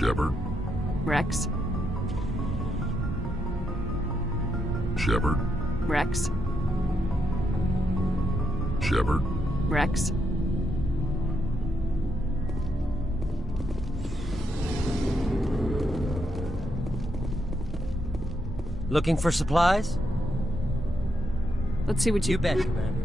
Shepard. Rex. Shepard. Rex. Shepard. Rex. Looking for supplies? Let's see what you... You bet, Commander.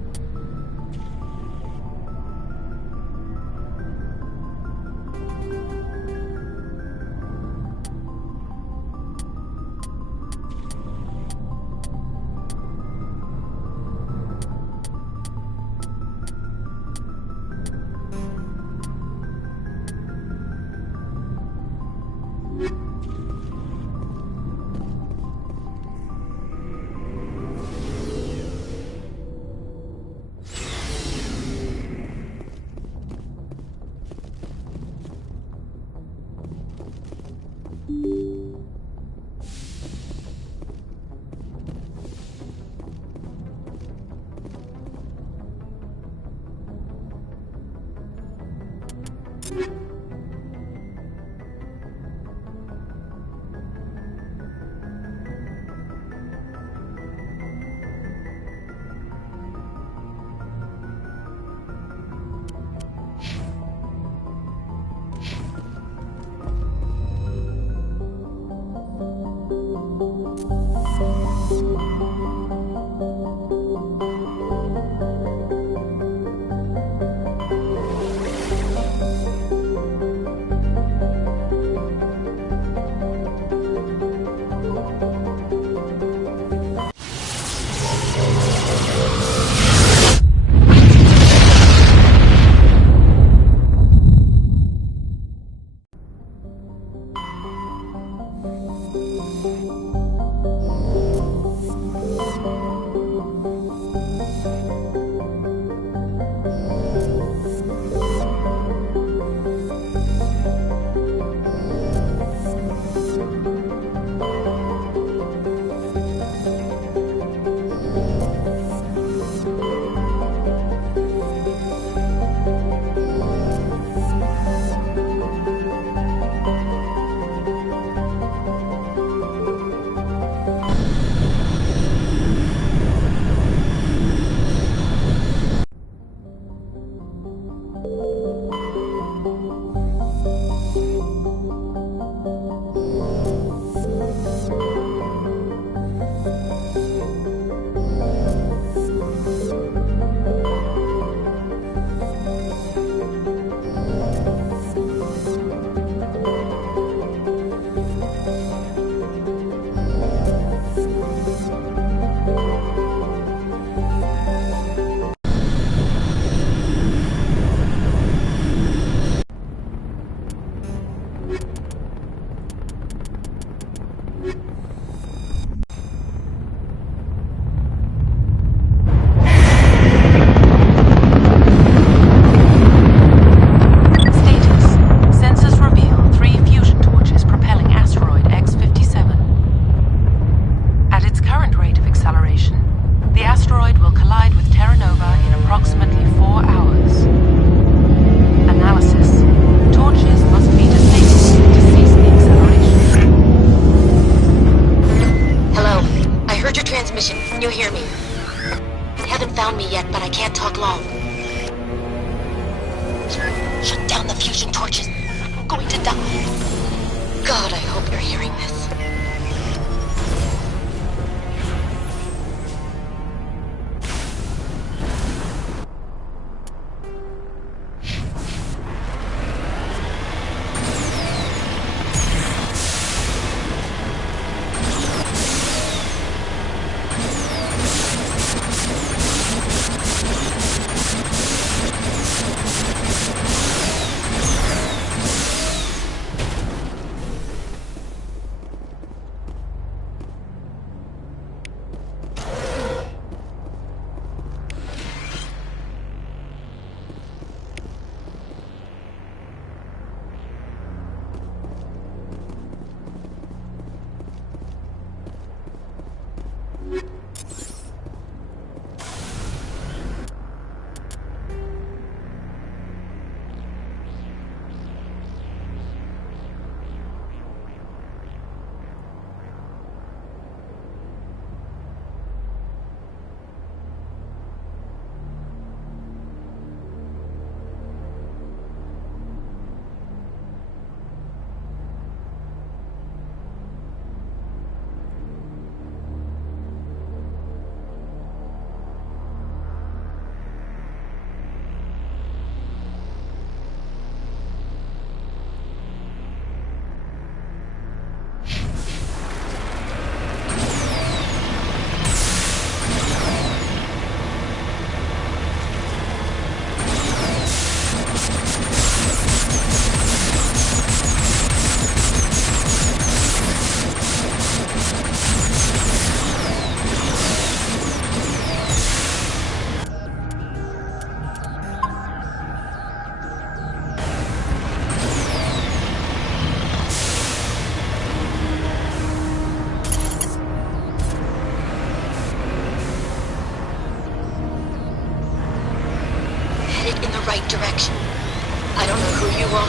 you are,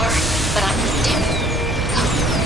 but I'm damn it. Go.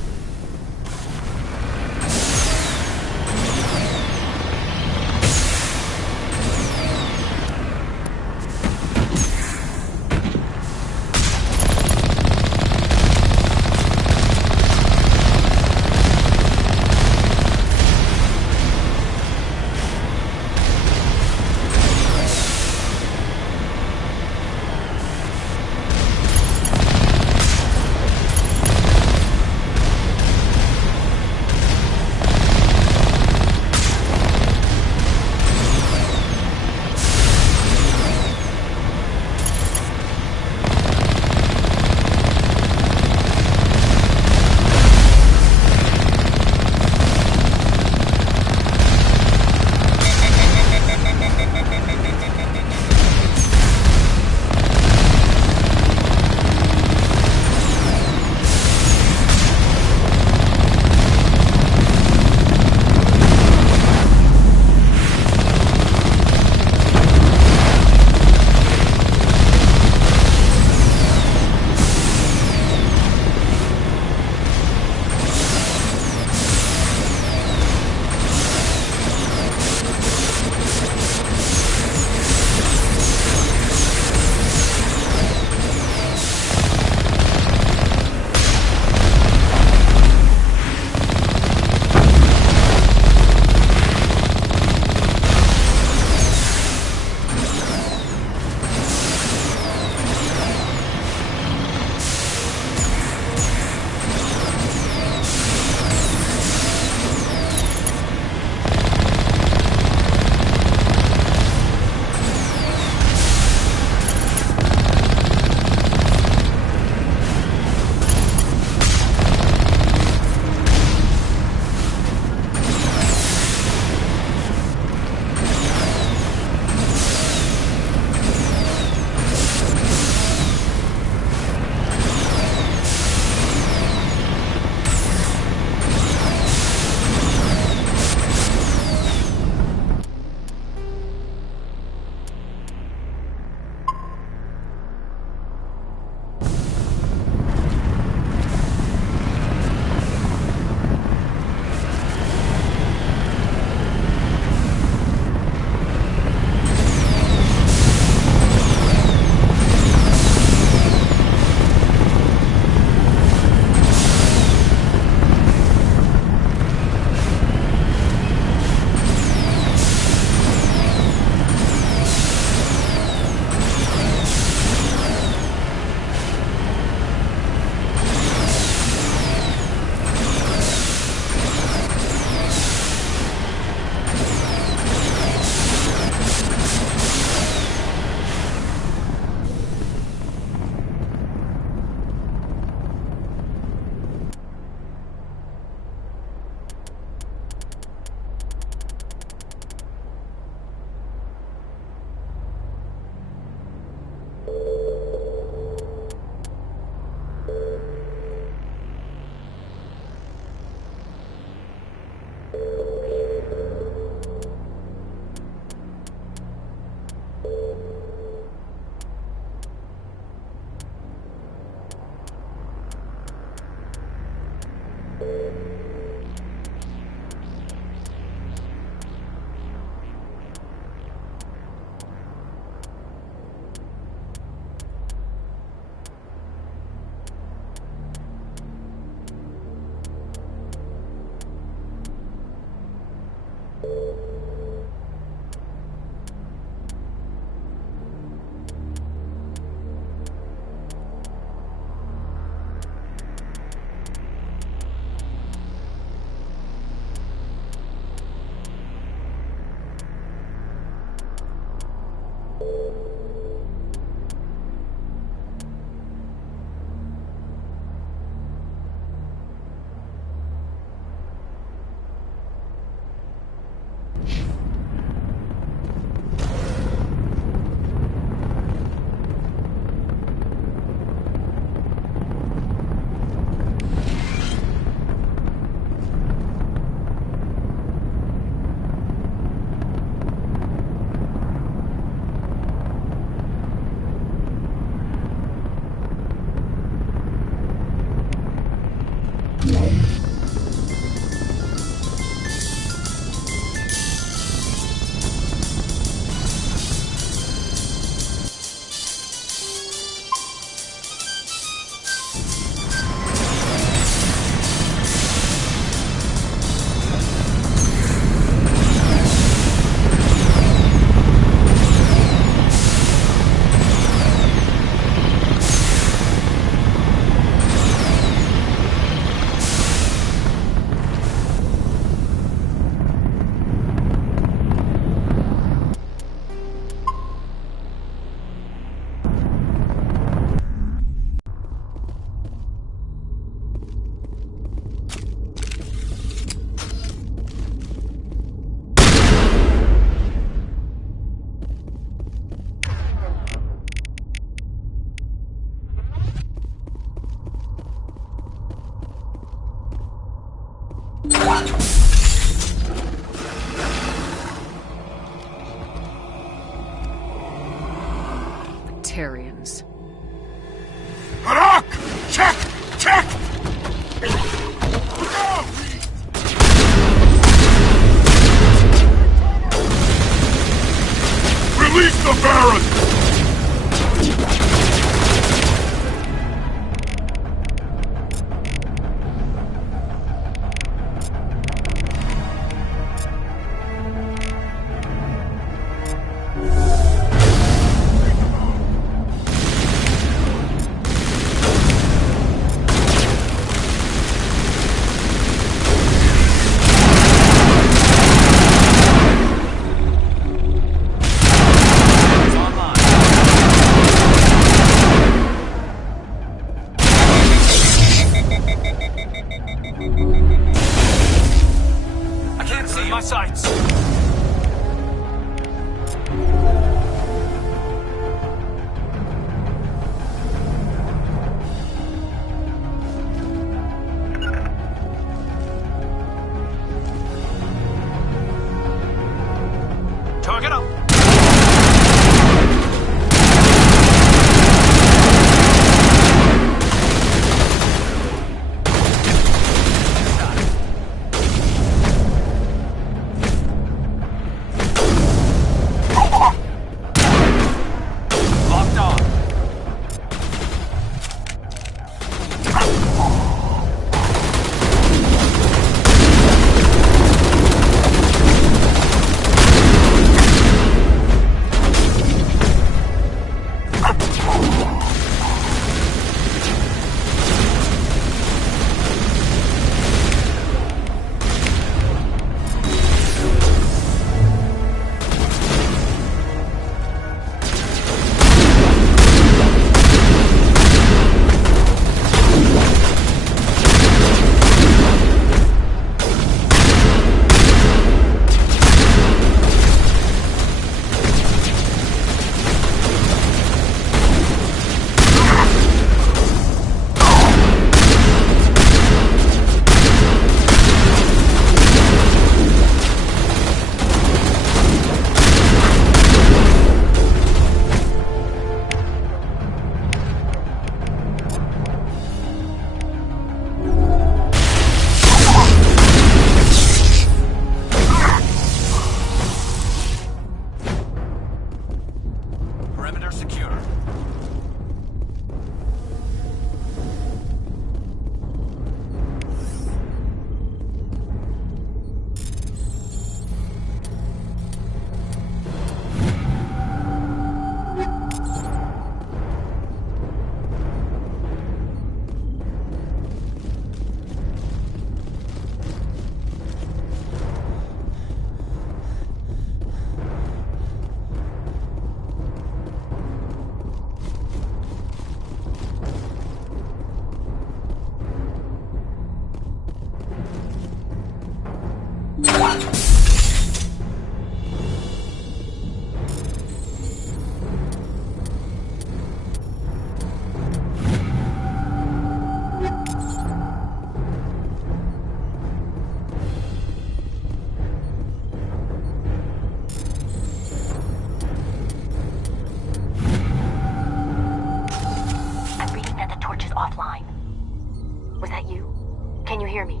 hear me?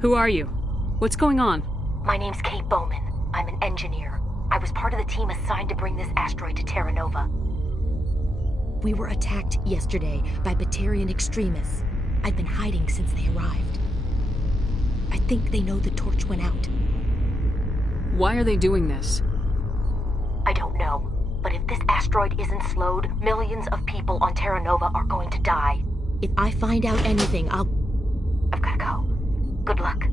Who are you? What's going on? My name's Kate Bowman. I'm an engineer. I was part of the team assigned to bring this asteroid to Terra Nova. We were attacked yesterday by Batarian extremists. I've been hiding since they arrived. I think they know the torch went out. Why are they doing this? I don't know. But if this asteroid isn't slowed, millions of people on Terra Nova are going to die. If I find out anything, I've gotta go. Good luck.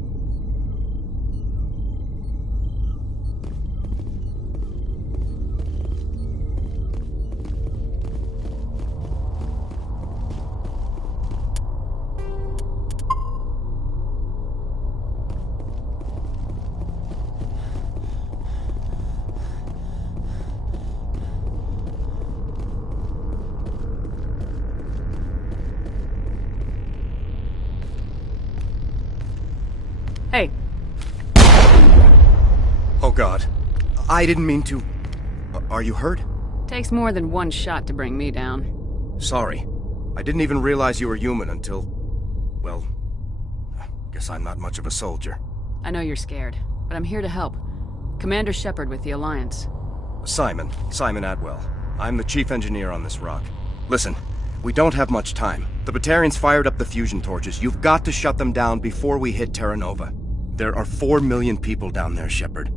Hey, Oh God. I didn't mean to... Are you hurt? takes more than one shot to bring me down. Sorry. I didn't even realize you were human until... Well... Guess I'm not much of a soldier. I know you're scared, but I'm here to help. Commander Shepard with the Alliance. Simon Atwell. I'm the chief engineer on this rock. Listen, we don't have much time. The Batarians fired up the fusion torches. You've got to shut them down before we hit Terra Nova. There are 4 million people down there, Shepard.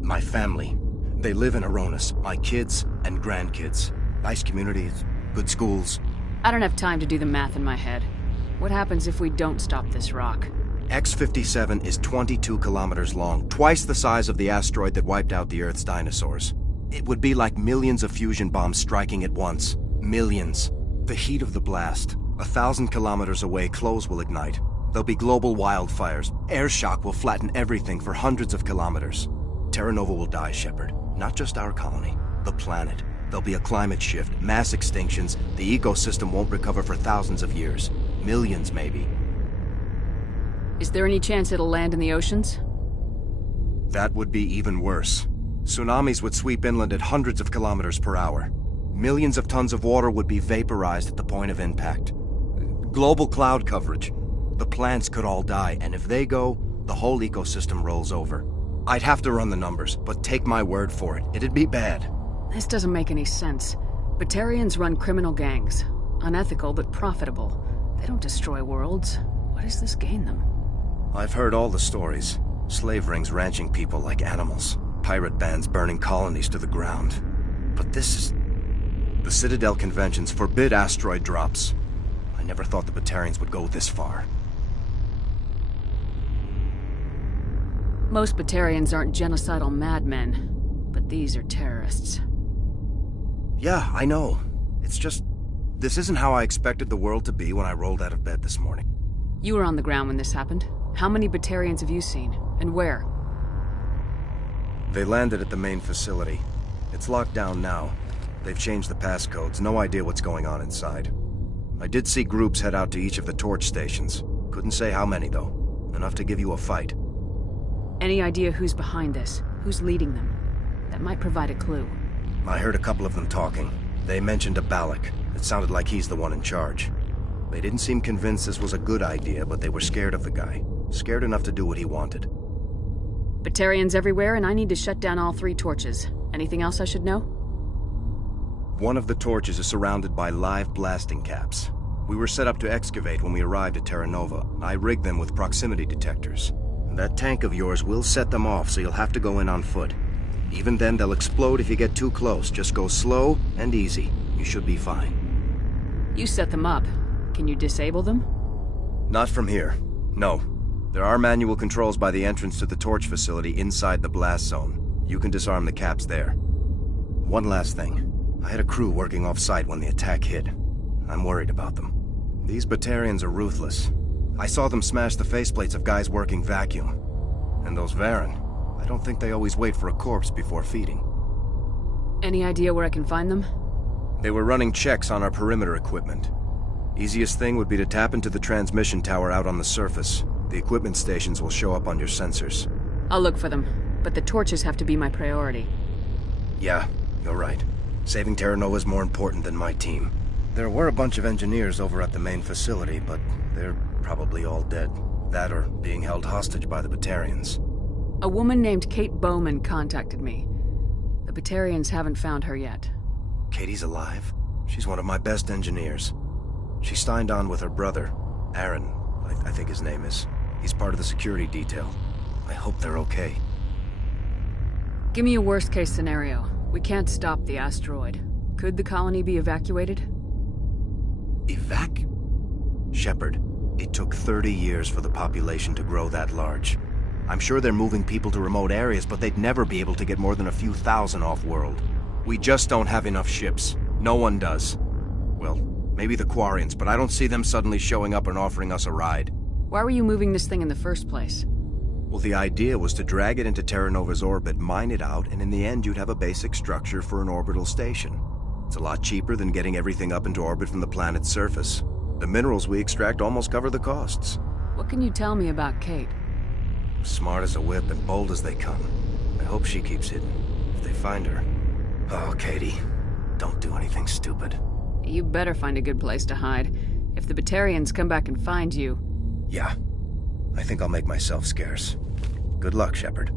My family. They live in Aronis. My kids and grandkids. Nice communities, good schools. I don't have time to do the math in my head. What happens if we don't stop this rock? X-57 is 22 kilometers long, twice the size of the asteroid that wiped out the Earth's dinosaurs. It would be like millions of fusion bombs striking at once. Millions. The heat of the blast. 1,000 kilometers away, clothes will ignite. There'll be global wildfires. Air shock will flatten everything for hundreds of kilometers. Terra Nova will die, Shepard. Not just our colony. The planet. There'll be a climate shift, mass extinctions. The ecosystem won't recover for thousands of years. Millions, maybe. Is there any chance it'll land in the oceans? That would be even worse. Tsunamis would sweep inland at hundreds of kilometers per hour. Millions of tons of water would be vaporized at the point of impact. Global cloud coverage. The plants could all die, and if they go, the whole ecosystem rolls over. I'd have to run the numbers, but take my word for it, it'd be bad. This doesn't make any sense. Batarians run criminal gangs. Unethical, but profitable. They don't destroy worlds. What does this gain them? I've heard all the stories. Slave rings ranching people like animals. Pirate bands burning colonies to the ground. But this is... The Citadel conventions forbid asteroid drops. I never thought the Batarians would go this far. Most Batarians aren't genocidal madmen, but these are terrorists. Yeah, I know. It's just... This isn't how I expected the world to be when I rolled out of bed this morning. You were on the ground when this happened. How many Batarians have you seen? And where? They landed at the main facility. It's locked down now. They've changed the passcodes. No idea what's going on inside. I did see groups head out to each of the torch stations. Couldn't say how many, though. Enough to give you a fight. Any idea who's behind this? Who's leading them? That might provide a clue. I heard a couple of them talking. They mentioned a Balak. It sounded like he's the one in charge. They didn't seem convinced this was a good idea, but they were scared of the guy. Scared enough to do what he wanted. Batarians everywhere, and I need to shut down all 3 torches. Anything else I should know? One of the torches is surrounded by live blasting caps. We were set up to excavate when we arrived at Terra Nova. I rigged them with proximity detectors. That tank of yours will set them off, so you'll have to go in on foot. Even then, they'll explode if you get too close. Just go slow and easy. You should be fine. You set them up. Can you disable them? Not from here. No. There are manual controls by the entrance to the torch facility inside the blast zone. You can disarm the caps there. One last thing. I had a crew working off-site when the attack hit. I'm worried about them. These Batarians are ruthless. I saw them smash the faceplates of guys working vacuum. And those Varen, I don't think they always wait for a corpse before feeding. Any idea where I can find them? They were running checks on our perimeter equipment. Easiest thing would be to tap into the transmission tower out on the surface. The equipment stations will show up on your sensors. I'll look for them, but the torches have to be my priority. Yeah, you're right. Saving Terra Nova is more important than my team. There were a bunch of engineers over at the main facility, but they're probably all dead. That or being held hostage by the Batarians. A woman named Kate Bowman contacted me. The Batarians haven't found her yet. Katie's alive? She's one of my best engineers. She signed on with her brother, Aaron, I think his name is. He's part of the security detail. I hope they're okay. Give me a worst-case scenario. We can't stop the asteroid. Could the colony be evacuated? Shepard, it took 30 years for the population to grow that large. I'm sure they're moving people to remote areas, but they'd never be able to get more than a few thousand off-world. We just don't have enough ships. No one does. Well, maybe the Quarians, but I don't see them suddenly showing up and offering us a ride. Why were you moving this thing in the first place? Well, the idea was to drag it into Terra Nova's orbit, mine it out, and in the end you'd have a basic structure for an orbital station. It's a lot cheaper than getting everything up into orbit from the planet's surface. The minerals we extract almost cover the costs. What can you tell me about Kate? Smart as a whip and bold as they come. I hope she keeps hidden, if they find her. Oh, Katie, don't do anything stupid. You better find a good place to hide. If the Batarians come back and find you... Yeah, I think I'll make myself scarce. Good luck, Shepard.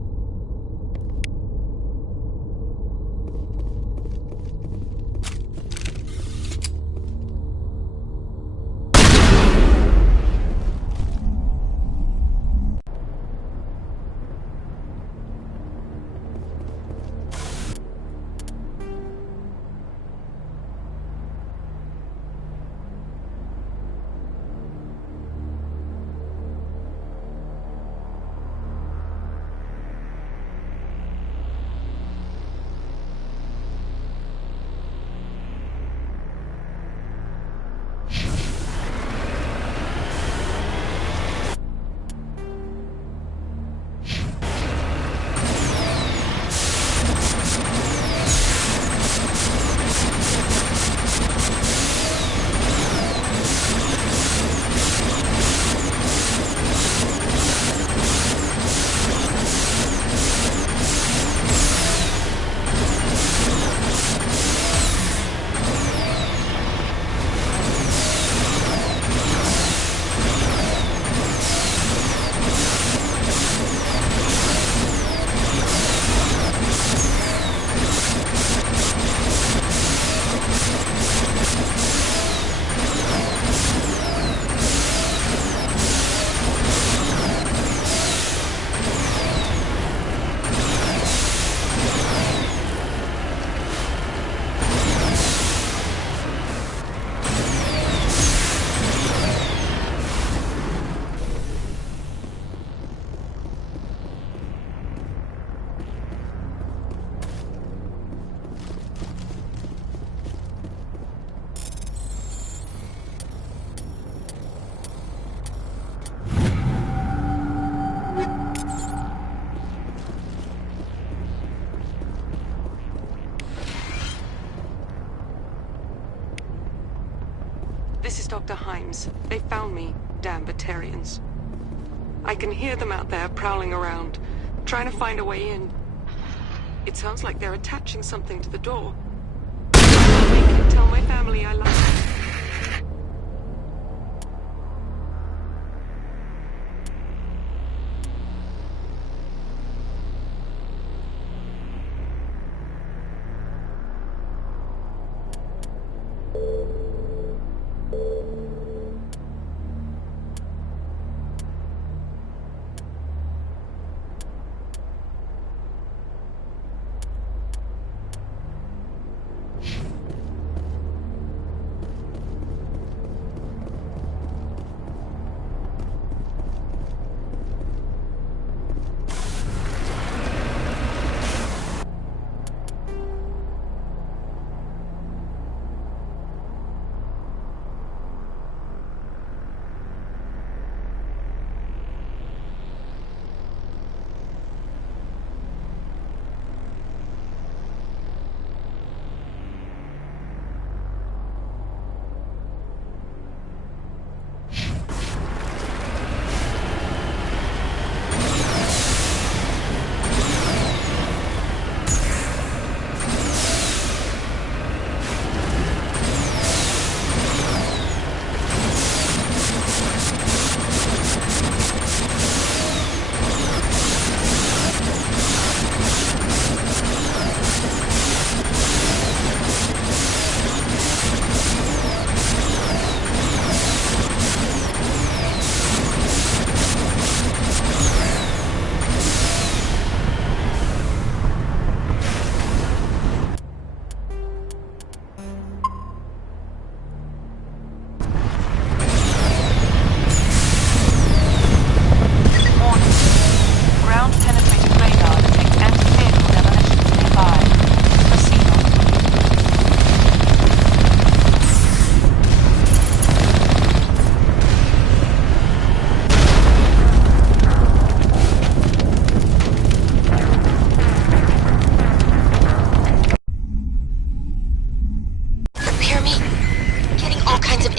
This is Dr. Himes. They found me, damn Batarians. I can hear them out there prowling around, trying to find a way in. It sounds like they're attaching something to the door. They can tell my family I love them.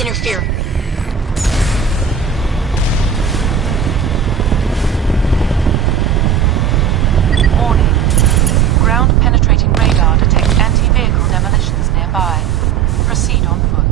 interfere. Warning. Ground-penetrating radar detects anti-vehicle demolitions nearby. Proceed on foot.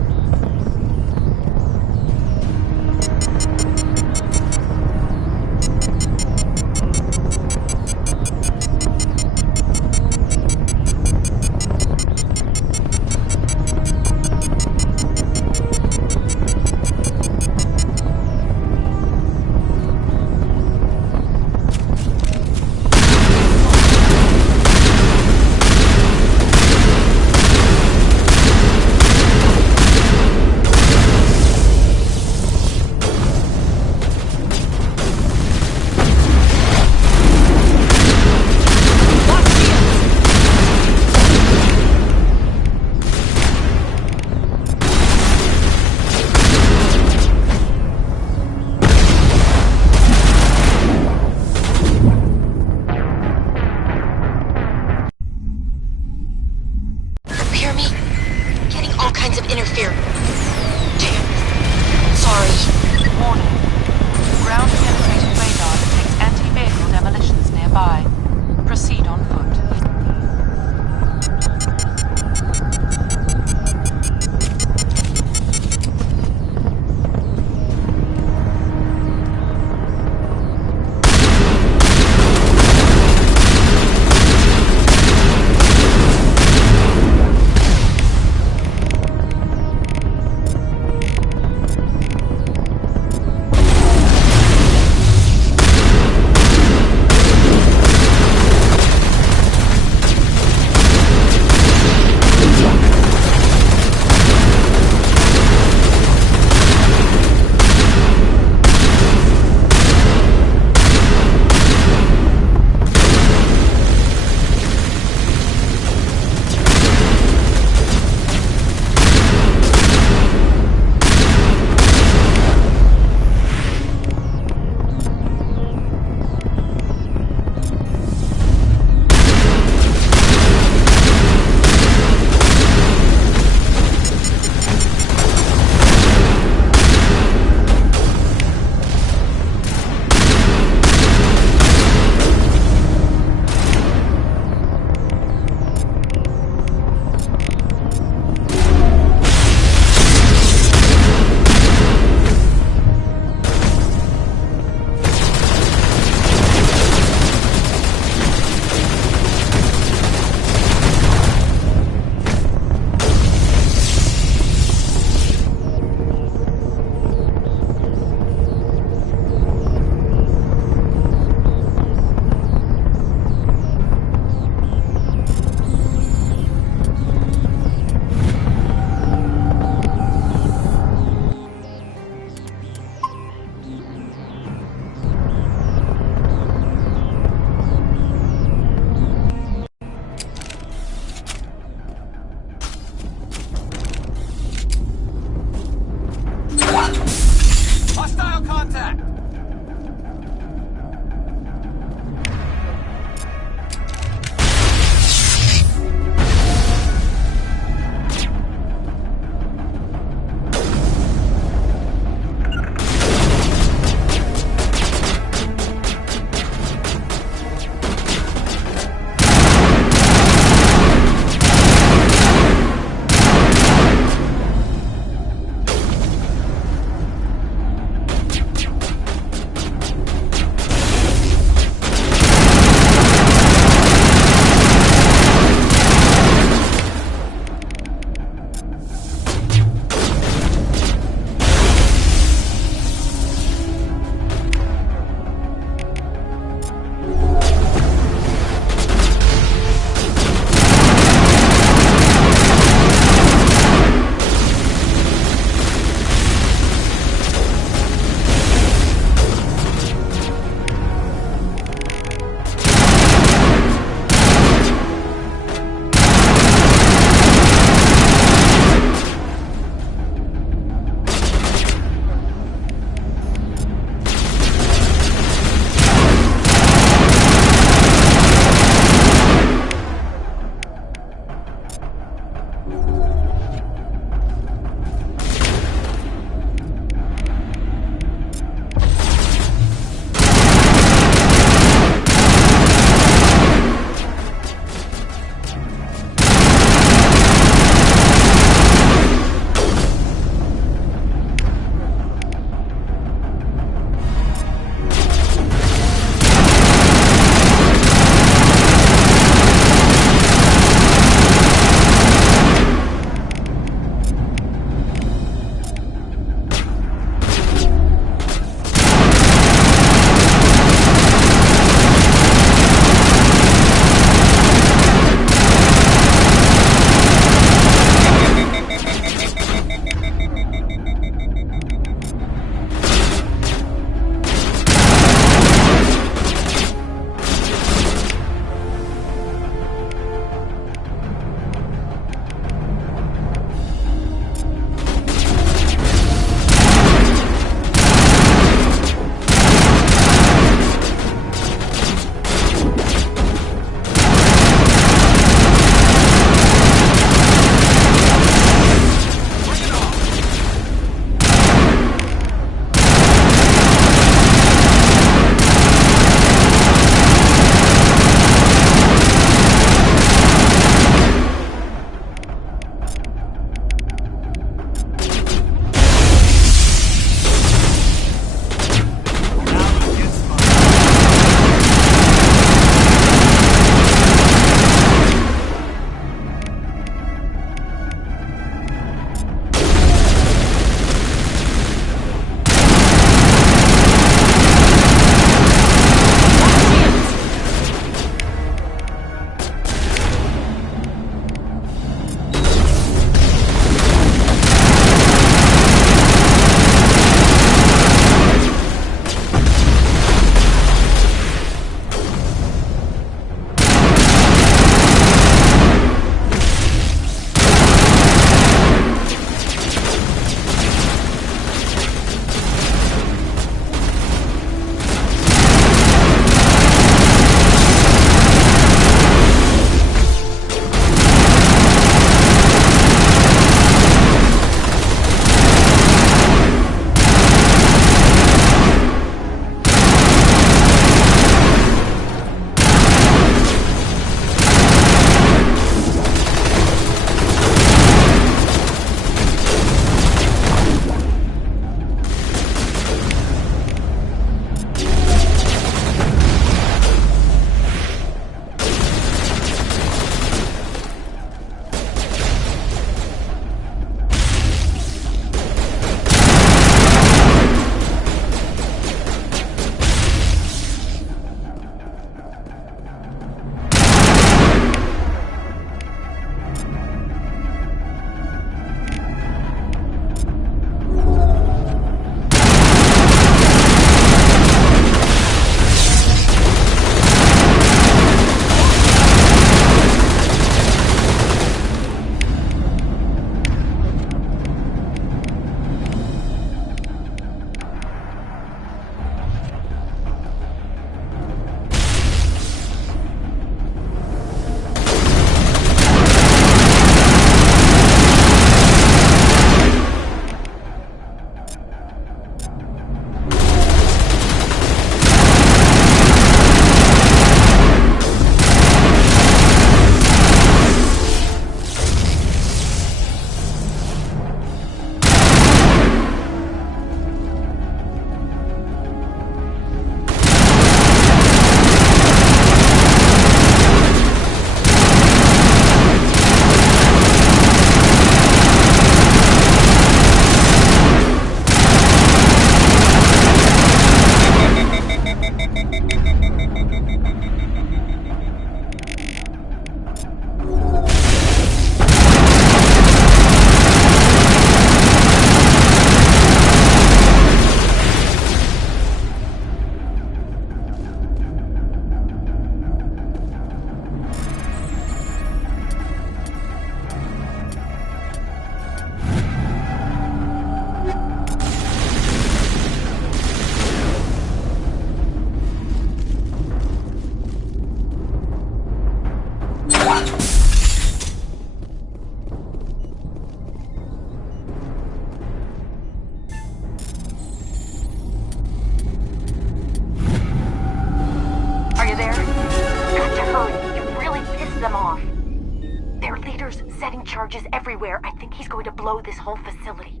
charges everywhere. I think he's going to blow this whole facility.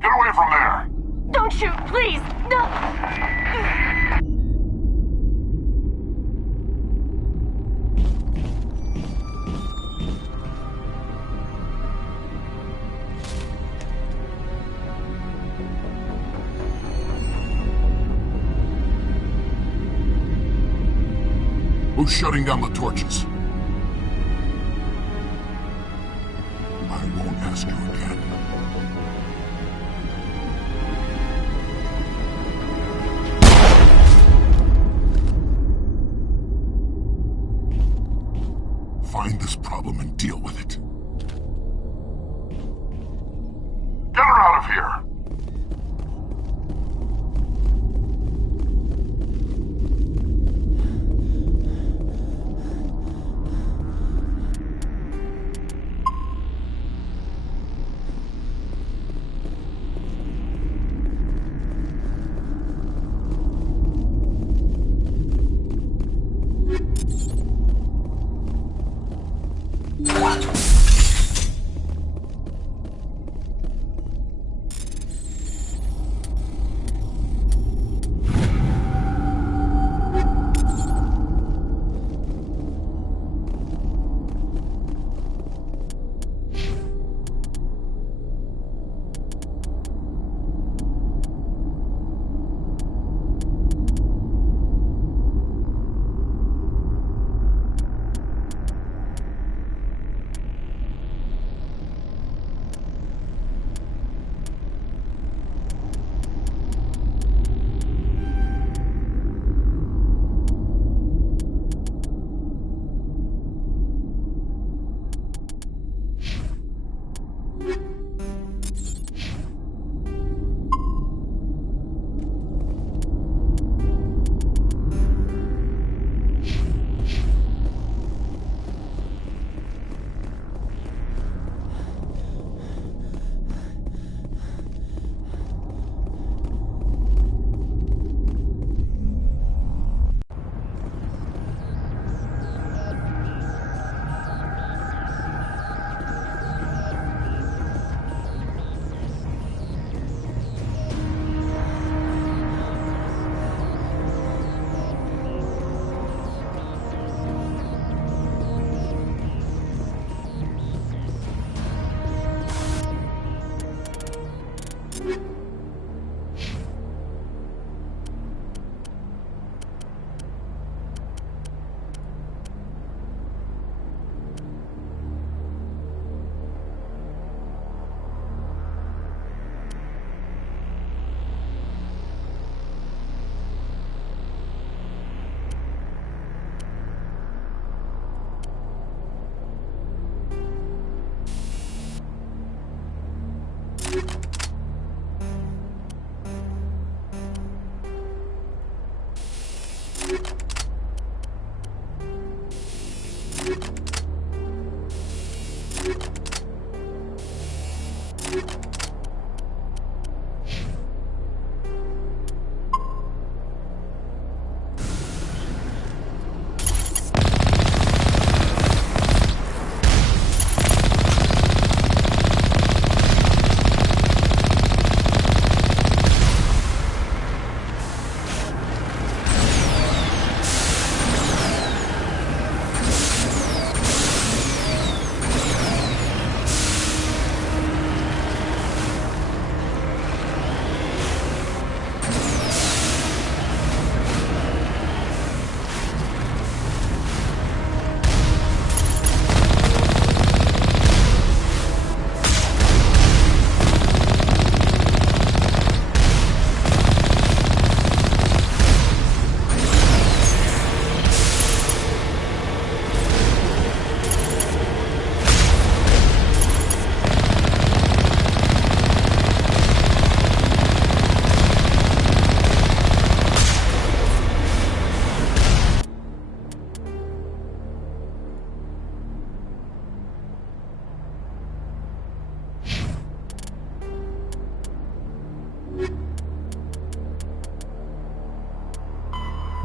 Get away from there! Don't shoot, please! No! Who's shutting down the torches? I won't ask you again. Find this problem and deal with it. Get her out of here!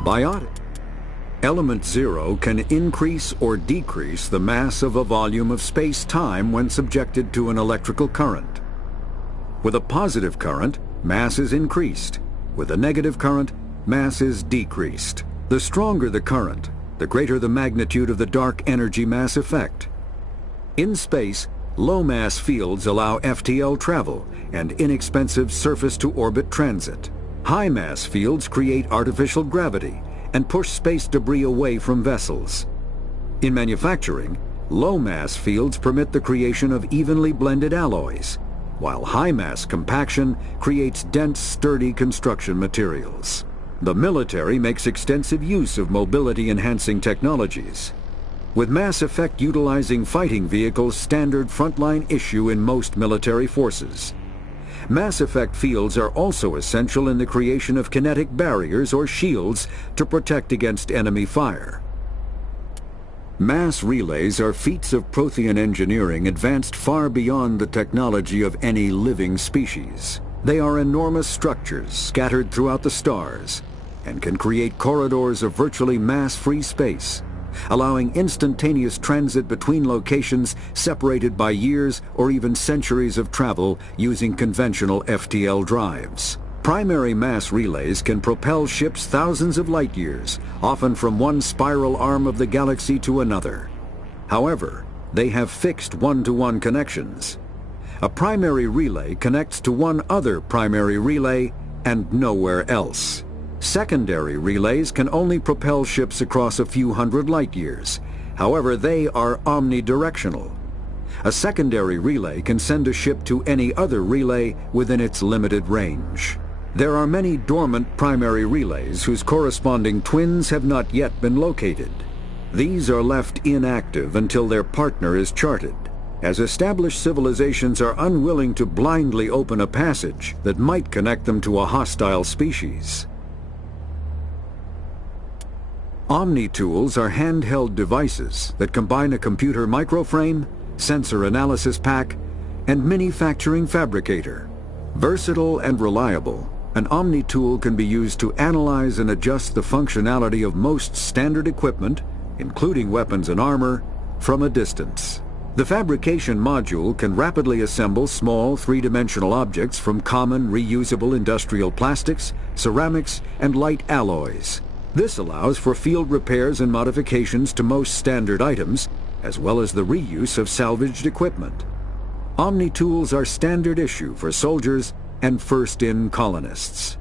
Biotic. Element zero can increase or decrease the mass of a volume of space-time when subjected to an electrical current. With a positive current, mass is increased. With a negative current, mass is decreased. The stronger the current, the greater the magnitude of the dark energy mass effect. In space, low-mass fields allow FTL travel and inexpensive surface-to-orbit transit. High-mass fields create artificial gravity and push space debris away from vessels. In manufacturing, low-mass fields permit the creation of evenly blended alloys, while high-mass compaction creates dense, sturdy construction materials. The military makes extensive use of mobility-enhancing technologies, with mass effect utilizing fighting vehicles standard frontline issue in most military forces. Mass effect fields are also essential in the creation of kinetic barriers or shields to protect against enemy fire. Mass relays are feats of Prothean engineering advanced far beyond the technology of any living species. They are enormous structures scattered throughout the stars and can create corridors of virtually mass-free space, allowing instantaneous transit between locations separated by years or even centuries of travel using conventional FTL drives. Primary mass relays can propel ships thousands of light years, often from one spiral arm of the galaxy to another. However, they have fixed one-to-one connections. A primary relay connects to one other primary relay and nowhere else. Secondary relays can only propel ships across a few hundred light years. However, they are omnidirectional. A secondary relay can send a ship to any other relay within its limited range. There are many dormant primary relays whose corresponding twins have not yet been located. These are left inactive until their partner is charted, as established civilizations are unwilling to blindly open a passage that might connect them to a hostile species. Omni-tools are handheld devices that combine a computer microframe, sensor analysis pack, and manufacturing fabricator. Versatile and reliable, an Omni-tool can be used to analyze and adjust the functionality of most standard equipment, including weapons and armor, from a distance. The fabrication module can rapidly assemble small three-dimensional objects from common reusable industrial plastics, ceramics, and light alloys. This allows for field repairs and modifications to most standard items, as well as the reuse of salvaged equipment. Omni-tools are standard issue for soldiers and first-in colonists.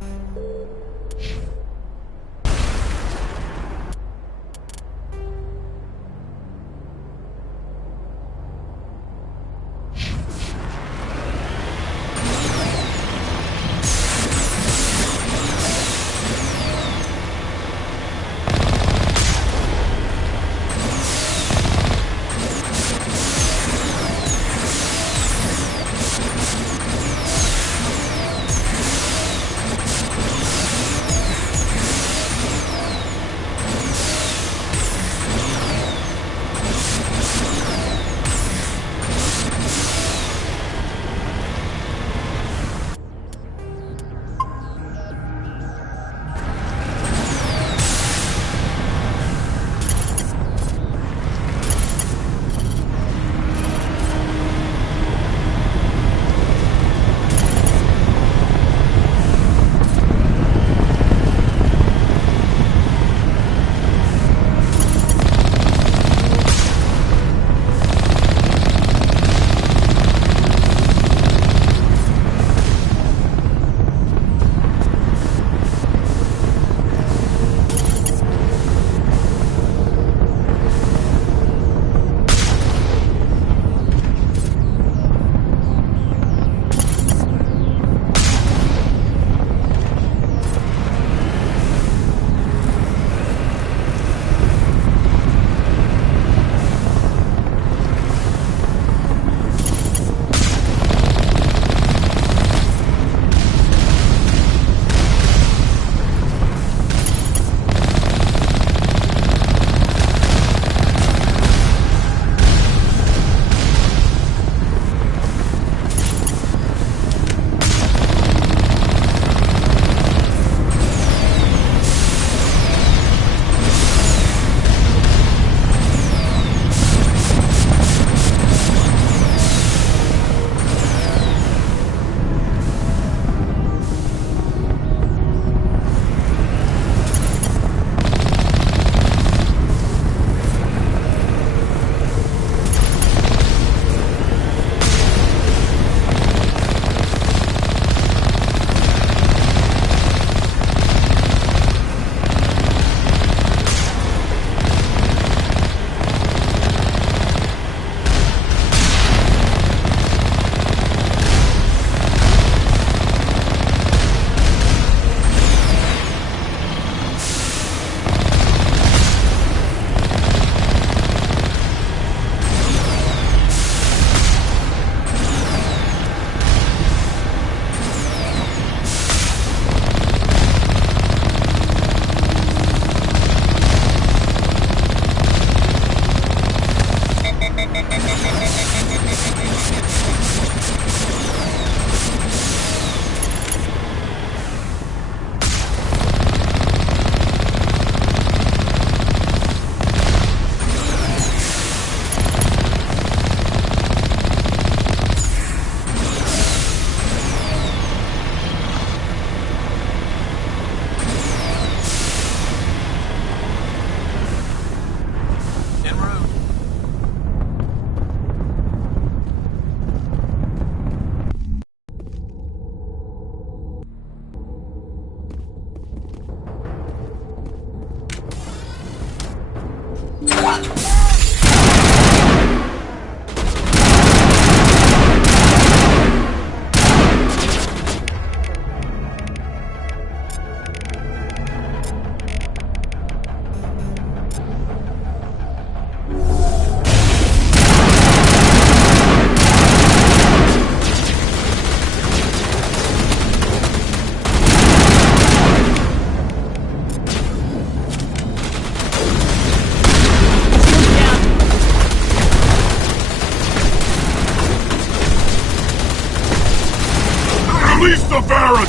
Release the Baron!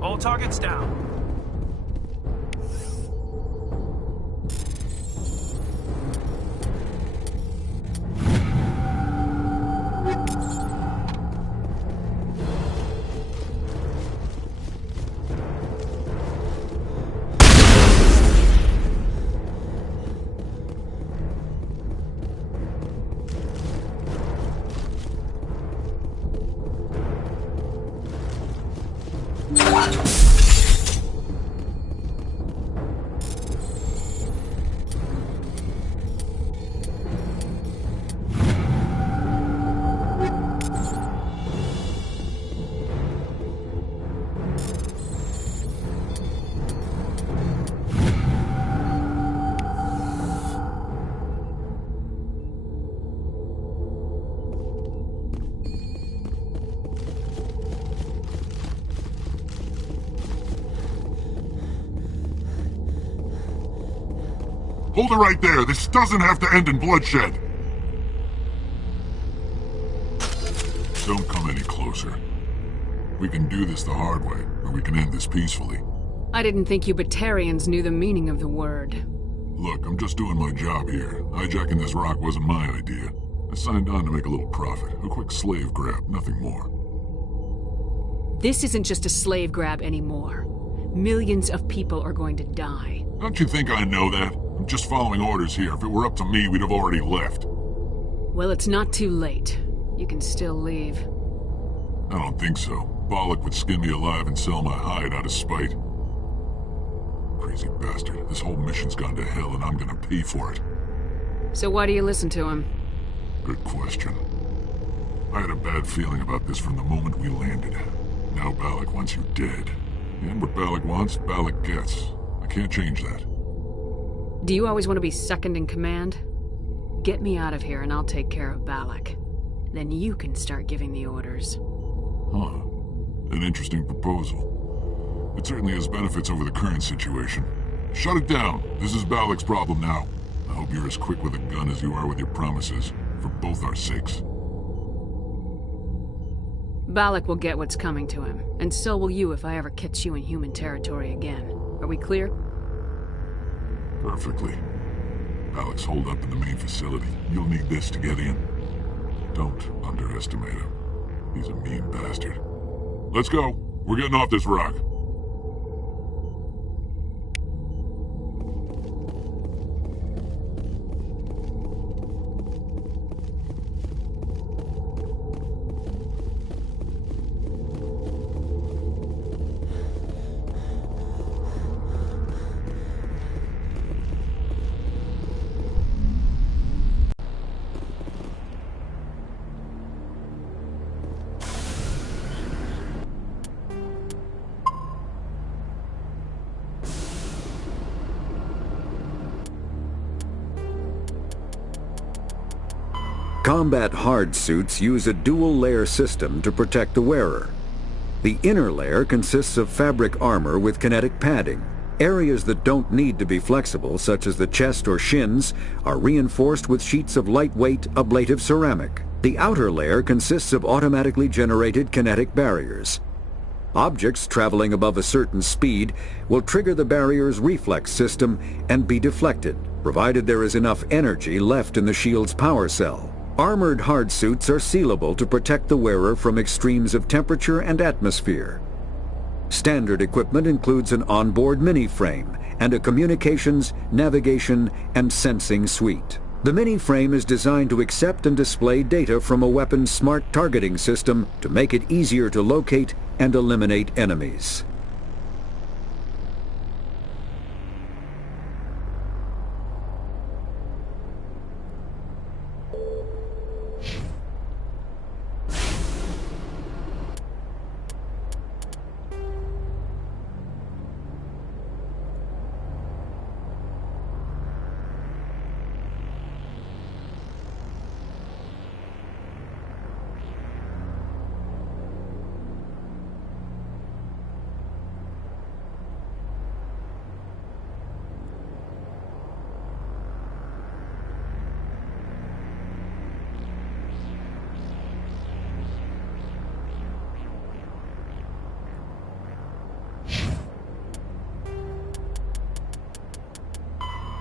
All targets down. Hold it right there. This doesn't have to end in bloodshed. Don't come any closer. We can do this the hard way, or we can end this peacefully. I didn't think you Batarians knew the meaning of the word. Look, I'm just doing my job here. Hijacking this rock wasn't my idea. I signed on to make a little profit. A quick slave grab, nothing more. This isn't just a slave grab anymore. Millions of people are going to die. Don't you think I know that? I'm just following orders here. If it were up to me, we'd have already left. Well, it's not too late. You can still leave. I don't think so. Balak would skin me alive and sell my hide out of spite. Crazy bastard. This whole mission's gone to hell and I'm gonna pay for it. So why do you listen to him? Good question. I had a bad feeling about this from the moment we landed. Now Balak wants you dead. And what Balak wants, Balak gets. I can't change that. Do you always want to be second in command? Get me out of here and I'll take care of Balak. Then you can start giving the orders. Huh. An interesting proposal. It certainly has benefits over the current situation. Shut it down. This is Balak's problem now. I hope you're as quick with a gun as you are with your promises, for both our sakes. Balak will get what's coming to him, and so will you if I ever catch you in human territory again. Are we clear? Perfectly. Balak's holed up in the main facility. You'll need this to get in. Don't underestimate him. He's a mean bastard. Let's go. We're getting off this rock. Combat hard suits use a dual-layer system to protect the wearer. The inner layer consists of fabric armor with kinetic padding. Areas that don't need to be flexible, such as the chest or shins, are reinforced with sheets of lightweight, ablative ceramic. The outer layer consists of automatically generated kinetic barriers. Objects traveling above a certain speed will trigger the barrier's reflex system and be deflected, provided there is enough energy left in the shield's power cell. Armored hard suits are sealable to protect the wearer from extremes of temperature and atmosphere. Standard equipment includes an onboard mini-frame and a communications, navigation, and sensing suite. The mini-frame is designed to accept and display data from a weapon's smart targeting system to make it easier to locate and eliminate enemies.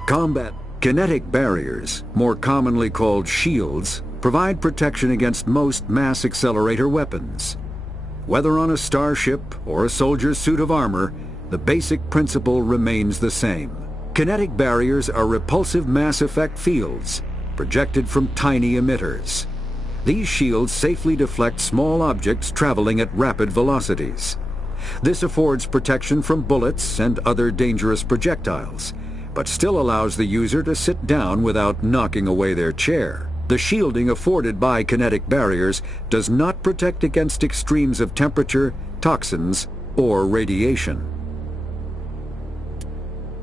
Combat kinetic barriers, more commonly called shields, provide protection against most mass accelerator weapons. Whether on a starship or a soldier's suit of armor, the basic principle remains the same. Kinetic barriers are repulsive mass effect fields, projected from tiny emitters. These shields safely deflect small objects traveling at rapid velocities. This affords protection from bullets and other dangerous projectiles, but still allows the user to sit down without knocking away their chair. The shielding afforded by kinetic barriers does not protect against extremes of temperature, toxins, or radiation.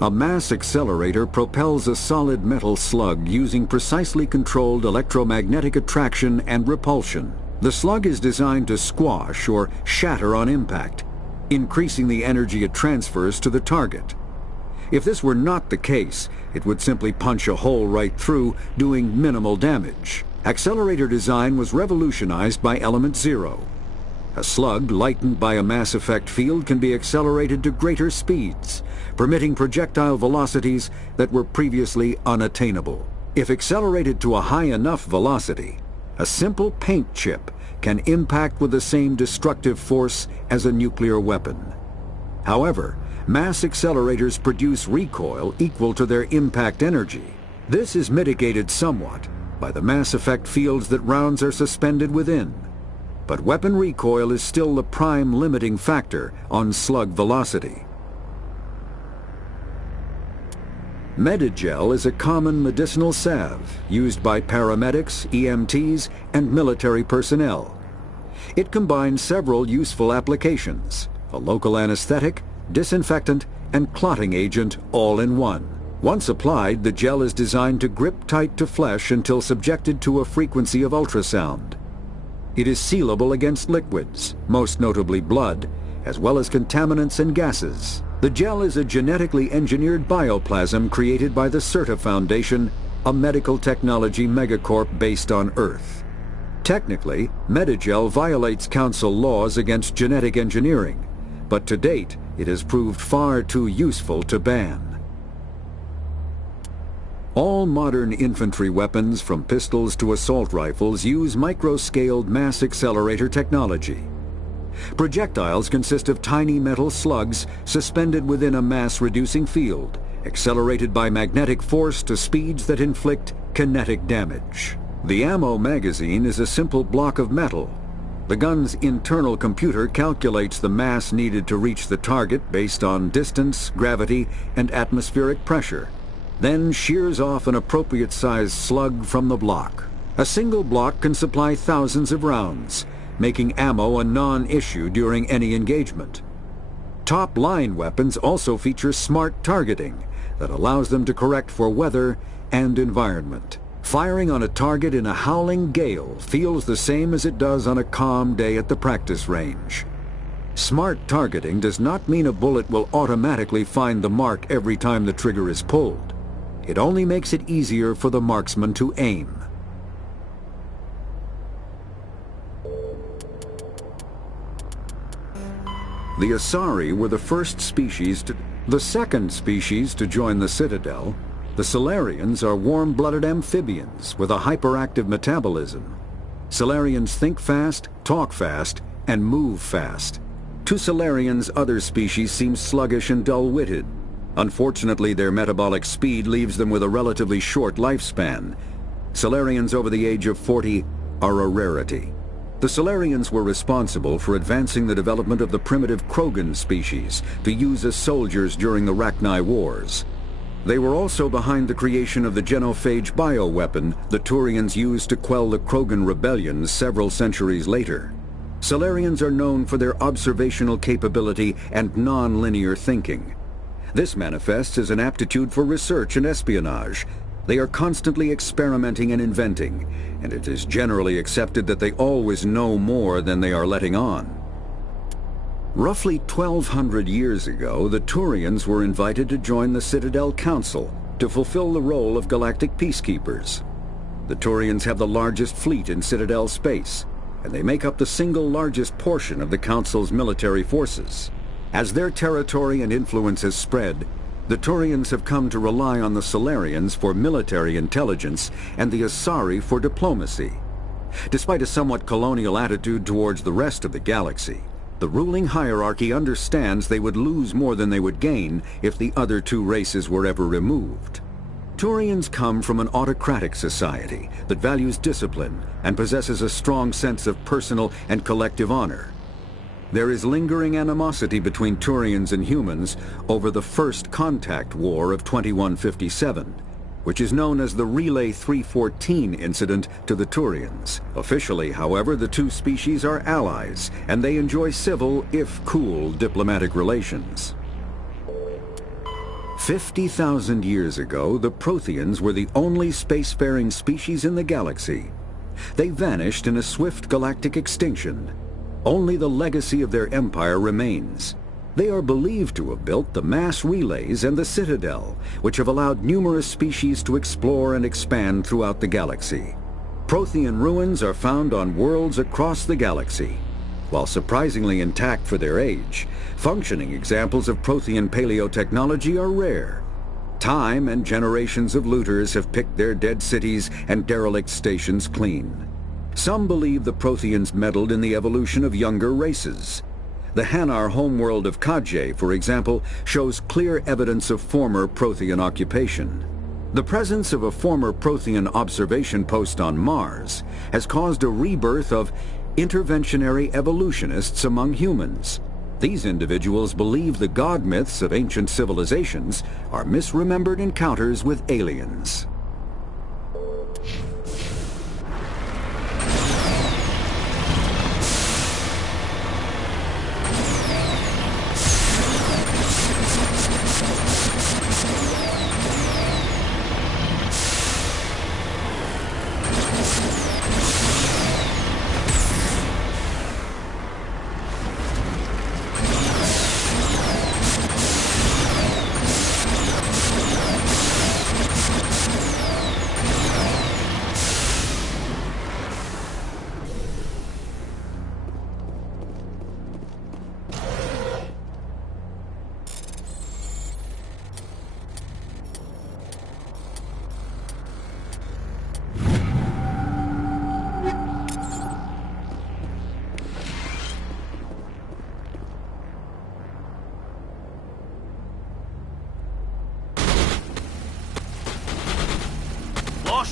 A mass accelerator propels a solid metal slug using precisely controlled electromagnetic attraction and repulsion. The slug is designed to squash or shatter on impact, increasing the energy it transfers to the target. If this were not the case, it would simply punch a hole right through, doing minimal damage. Accelerator design was revolutionized by Element Zero. A slug lightened by a mass effect field can be accelerated to greater speeds, permitting projectile velocities that were previously unattainable. If accelerated to a high enough velocity, a simple paint chip can impact with the same destructive force as a nuclear weapon. However, mass accelerators produce recoil equal to their impact energy. This is mitigated somewhat by the mass effect fields that rounds are suspended within. But weapon recoil is still the prime limiting factor on slug velocity. Medigel is a common medicinal salve used by paramedics, EMTs, and military personnel. It combines several useful applications: a local anesthetic, disinfectant, and clotting agent all in one. Once applied, the gel is designed to grip tight to flesh until subjected to a frequency of ultrasound. It is sealable against liquids, most notably blood, as well as contaminants and gases. The gel is a genetically engineered bioplasm created by the CERTA Foundation, a medical technology megacorp based on Earth. Technically, Medigel violates Council laws against genetic engineering, but to date, it has proved far too useful to ban. All modern infantry weapons, from pistols to assault rifles, use micro-scaled mass accelerator technology. Projectiles consist of tiny metal slugs suspended within a mass-reducing field, accelerated by magnetic force to speeds that inflict kinetic damage. The ammo magazine is a simple block of metal. The gun's internal computer calculates the mass needed to reach the target based on distance, gravity, and atmospheric pressure, then shears off an appropriate-sized slug from the block. A single block can supply thousands of rounds, making ammo a non-issue during any engagement. Top-line weapons also feature smart targeting that allows them to correct for weather and environment. Firing on a target in a howling gale feels the same as it does on a calm day at the practice range. Smart targeting does not mean a bullet will automatically find the mark every time the trigger is pulled. It only makes it easier for the marksman to aim. The Asari were the first species to... The second species to join the Citadel, the Salarians, are warm-blooded amphibians with a hyperactive metabolism. Salarians think fast, talk fast, and move fast. To Salarians, other species seem sluggish and dull-witted. Unfortunately, their metabolic speed leaves them with a relatively short lifespan. Salarians over the age of 40 are a rarity. The Salarians were responsible for advancing the development of the primitive Krogan species to use as soldiers during the Rachni Wars. They were also behind the creation of the genophage bioweapon the Turians used to quell the Krogan rebellions several centuries later. Salarians are known for their observational capability and non-linear thinking. This manifests as an aptitude for research and espionage. They are constantly experimenting and inventing, and it is generally accepted that they always know more than they are letting on. Roughly 1,200 years ago, the Turians were invited to join the Citadel Council to fulfill the role of galactic peacekeepers. The Turians have the largest fleet in Citadel space, and they make up the single largest portion of the Council's military forces. As their territory and influence has spread, the Turians have come to rely on the Salarians for military intelligence and the Asari for diplomacy. Despite a somewhat colonial attitude towards the rest of the galaxy, the ruling hierarchy understands they would lose more than they would gain if the other two races were ever removed. Turians come from an autocratic society that values discipline and possesses a strong sense of personal and collective honor. There is lingering animosity between Turians and humans over the First Contact War of 2157, which is known as the Relay 314 incident to the Turians. Officially, however, the two species are allies, and they enjoy civil, if cool, diplomatic relations. 50,000 years ago, the Protheans were the only spacefaring species in the galaxy. They vanished in a swift galactic extinction. Only the legacy of their empire remains. They are believed to have built the mass relays and the Citadel, which have allowed numerous species to explore and expand throughout the galaxy. Prothean ruins are found on worlds across the galaxy. While surprisingly intact for their age, functioning examples of Prothean paleotechnology are rare. Time and generations of looters have picked their dead cities and derelict stations clean. Some believe the Protheans meddled in the evolution of younger races. The Hanar homeworld of Kadje, for example, shows clear evidence of former Prothean occupation. The presence of a former Prothean observation post on Mars has caused a rebirth of interventionary evolutionists among humans. These individuals believe the god myths of ancient civilizations are misremembered encounters with aliens.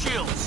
shields!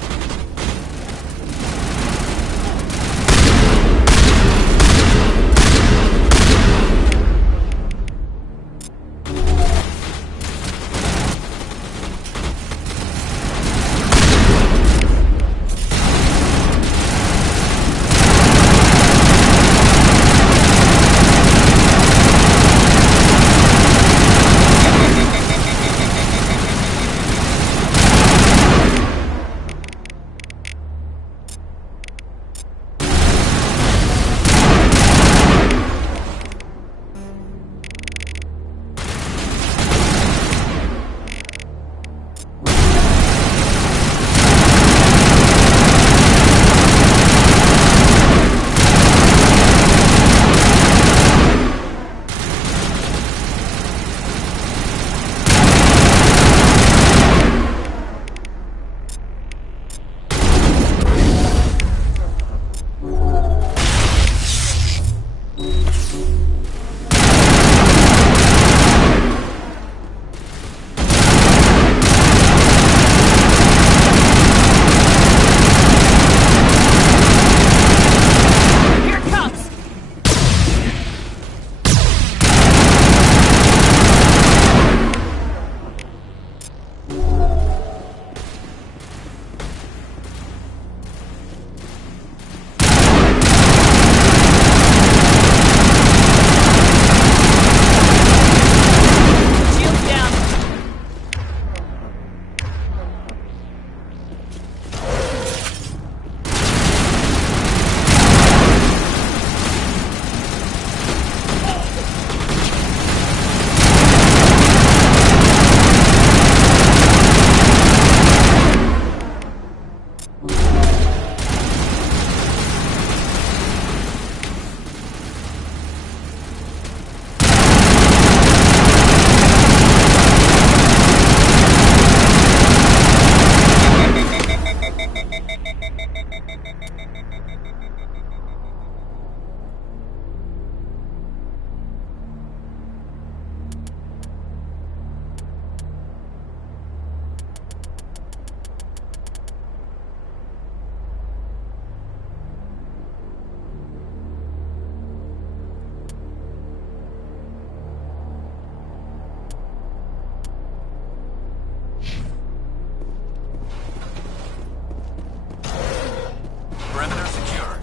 Perimeter secured.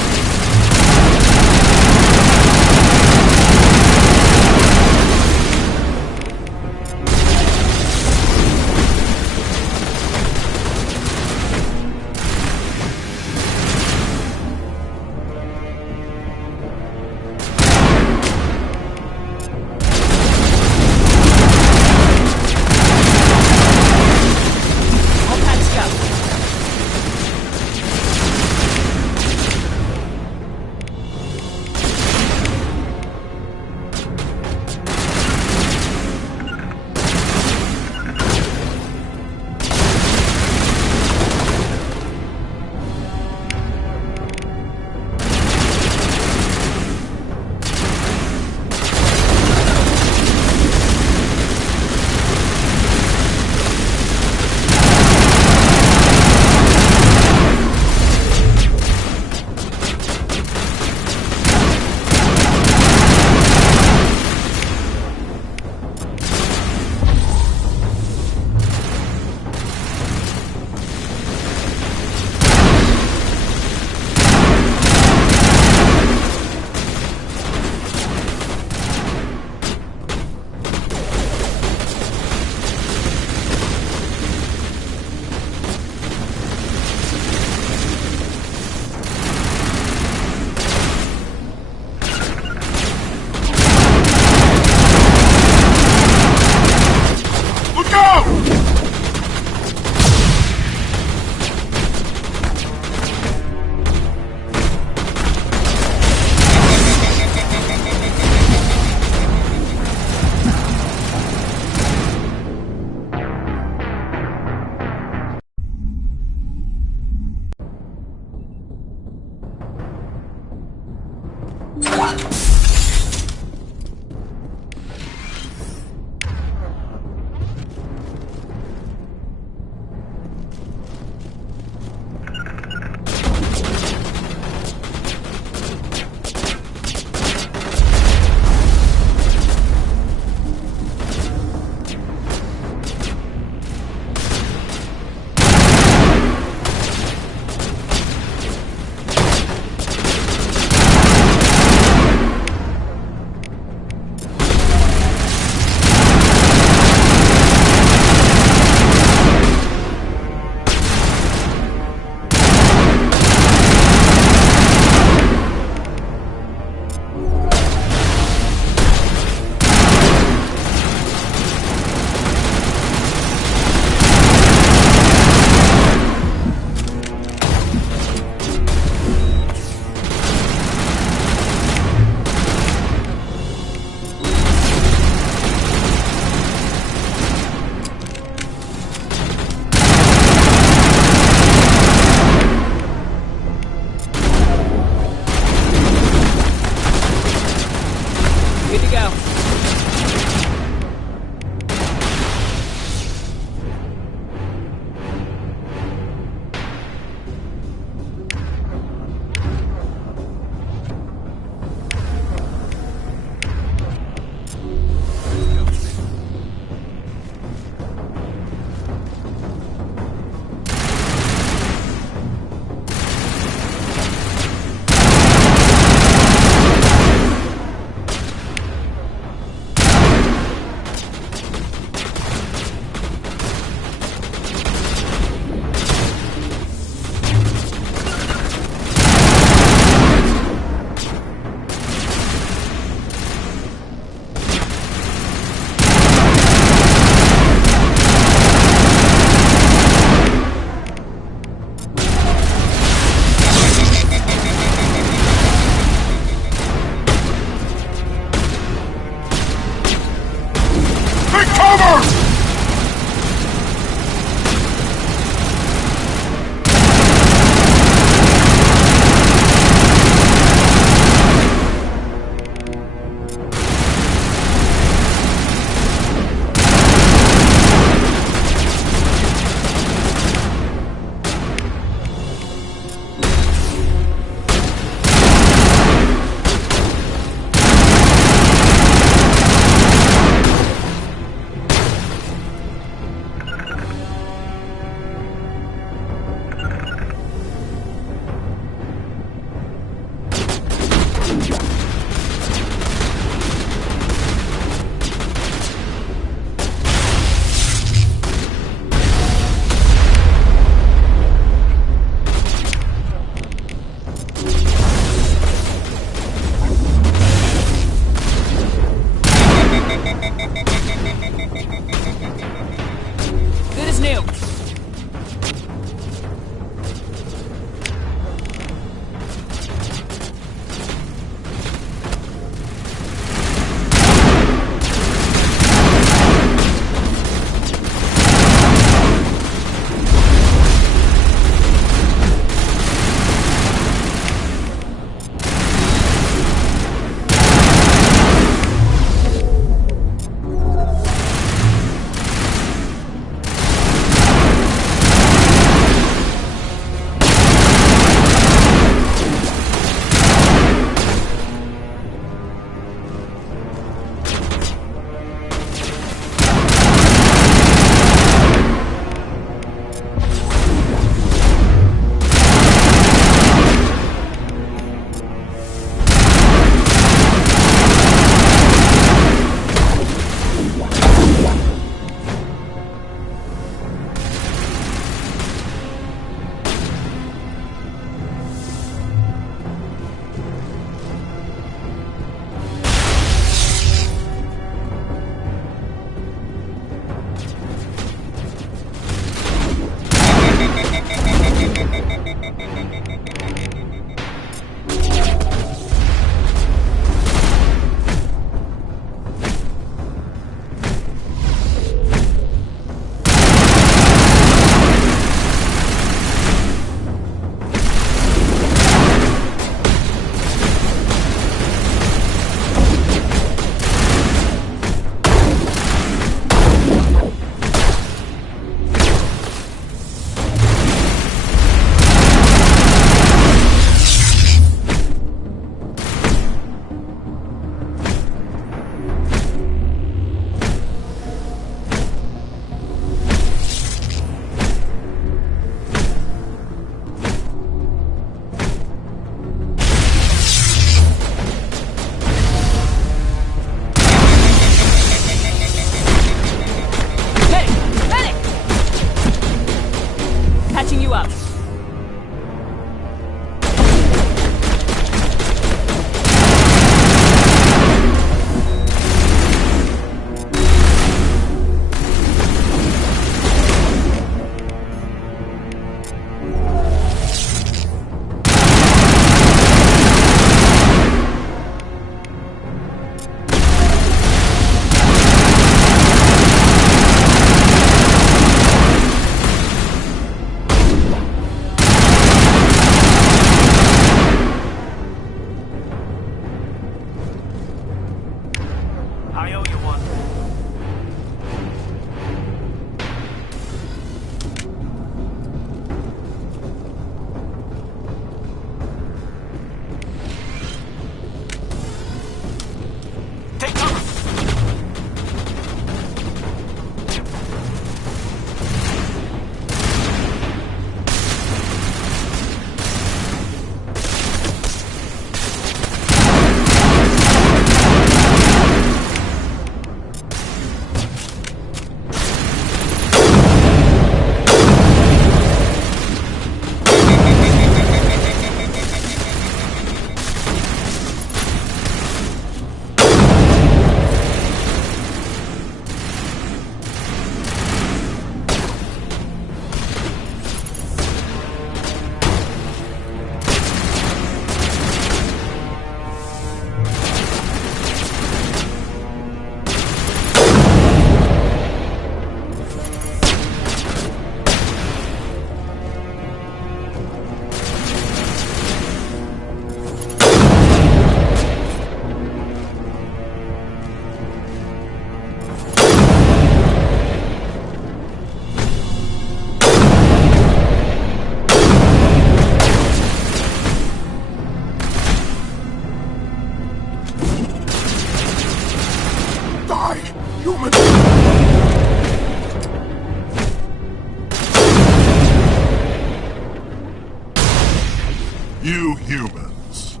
You humans.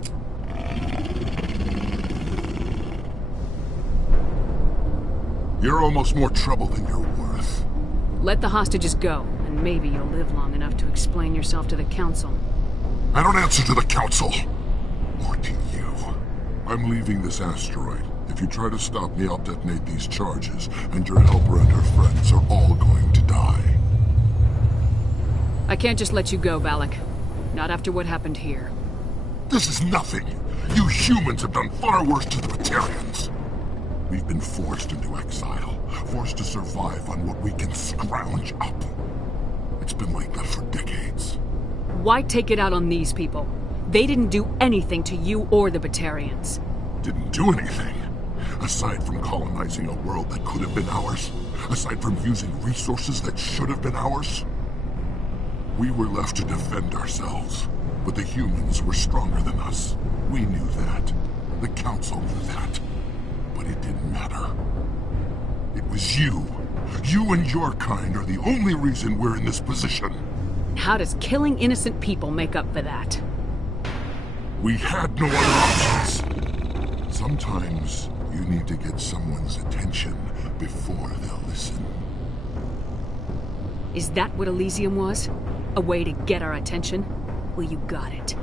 You're almost more trouble than you're worth. Let the hostages go, and maybe you'll live long enough to explain yourself to the Council. I don't answer to the Council. Or to you. I'm leaving this asteroid. If you try to stop me, I'll detonate these charges, and your helper and her friends are all going to die. I can't just let you go, Balak. Not after what happened here. This is nothing. You humans have done far worse to the Batarians. We've been forced into exile, forced to survive on what we can scrounge up. It's been like that for decades. Why take it out on these people? They didn't do anything to you or the Batarians. Didn't do anything. Aside from colonizing a world that could have been ours. Aside from using resources that should have been ours. We were left to defend ourselves. But the humans were stronger than us. We knew that. The Council knew that. But it didn't matter. It was you. You and your kind are the only reason we're in this position. How does killing innocent people make up for that? We had no other options. Sometimes you need to get someone's attention before they'll listen. Is that what Elysium was? A way to get our attention? Well, you got it.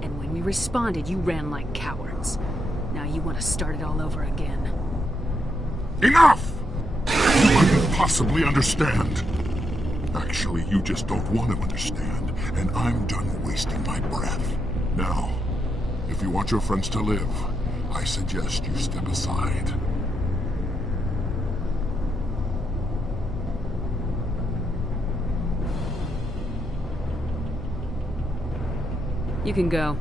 And when we responded, you ran like cowards. Now you want to start it all over again. Enough! You couldn't possibly understand. Actually, you just don't want to understand, and I'm done wasting my breath. Now, if you want your friends to live, I suggest you step aside. You can go,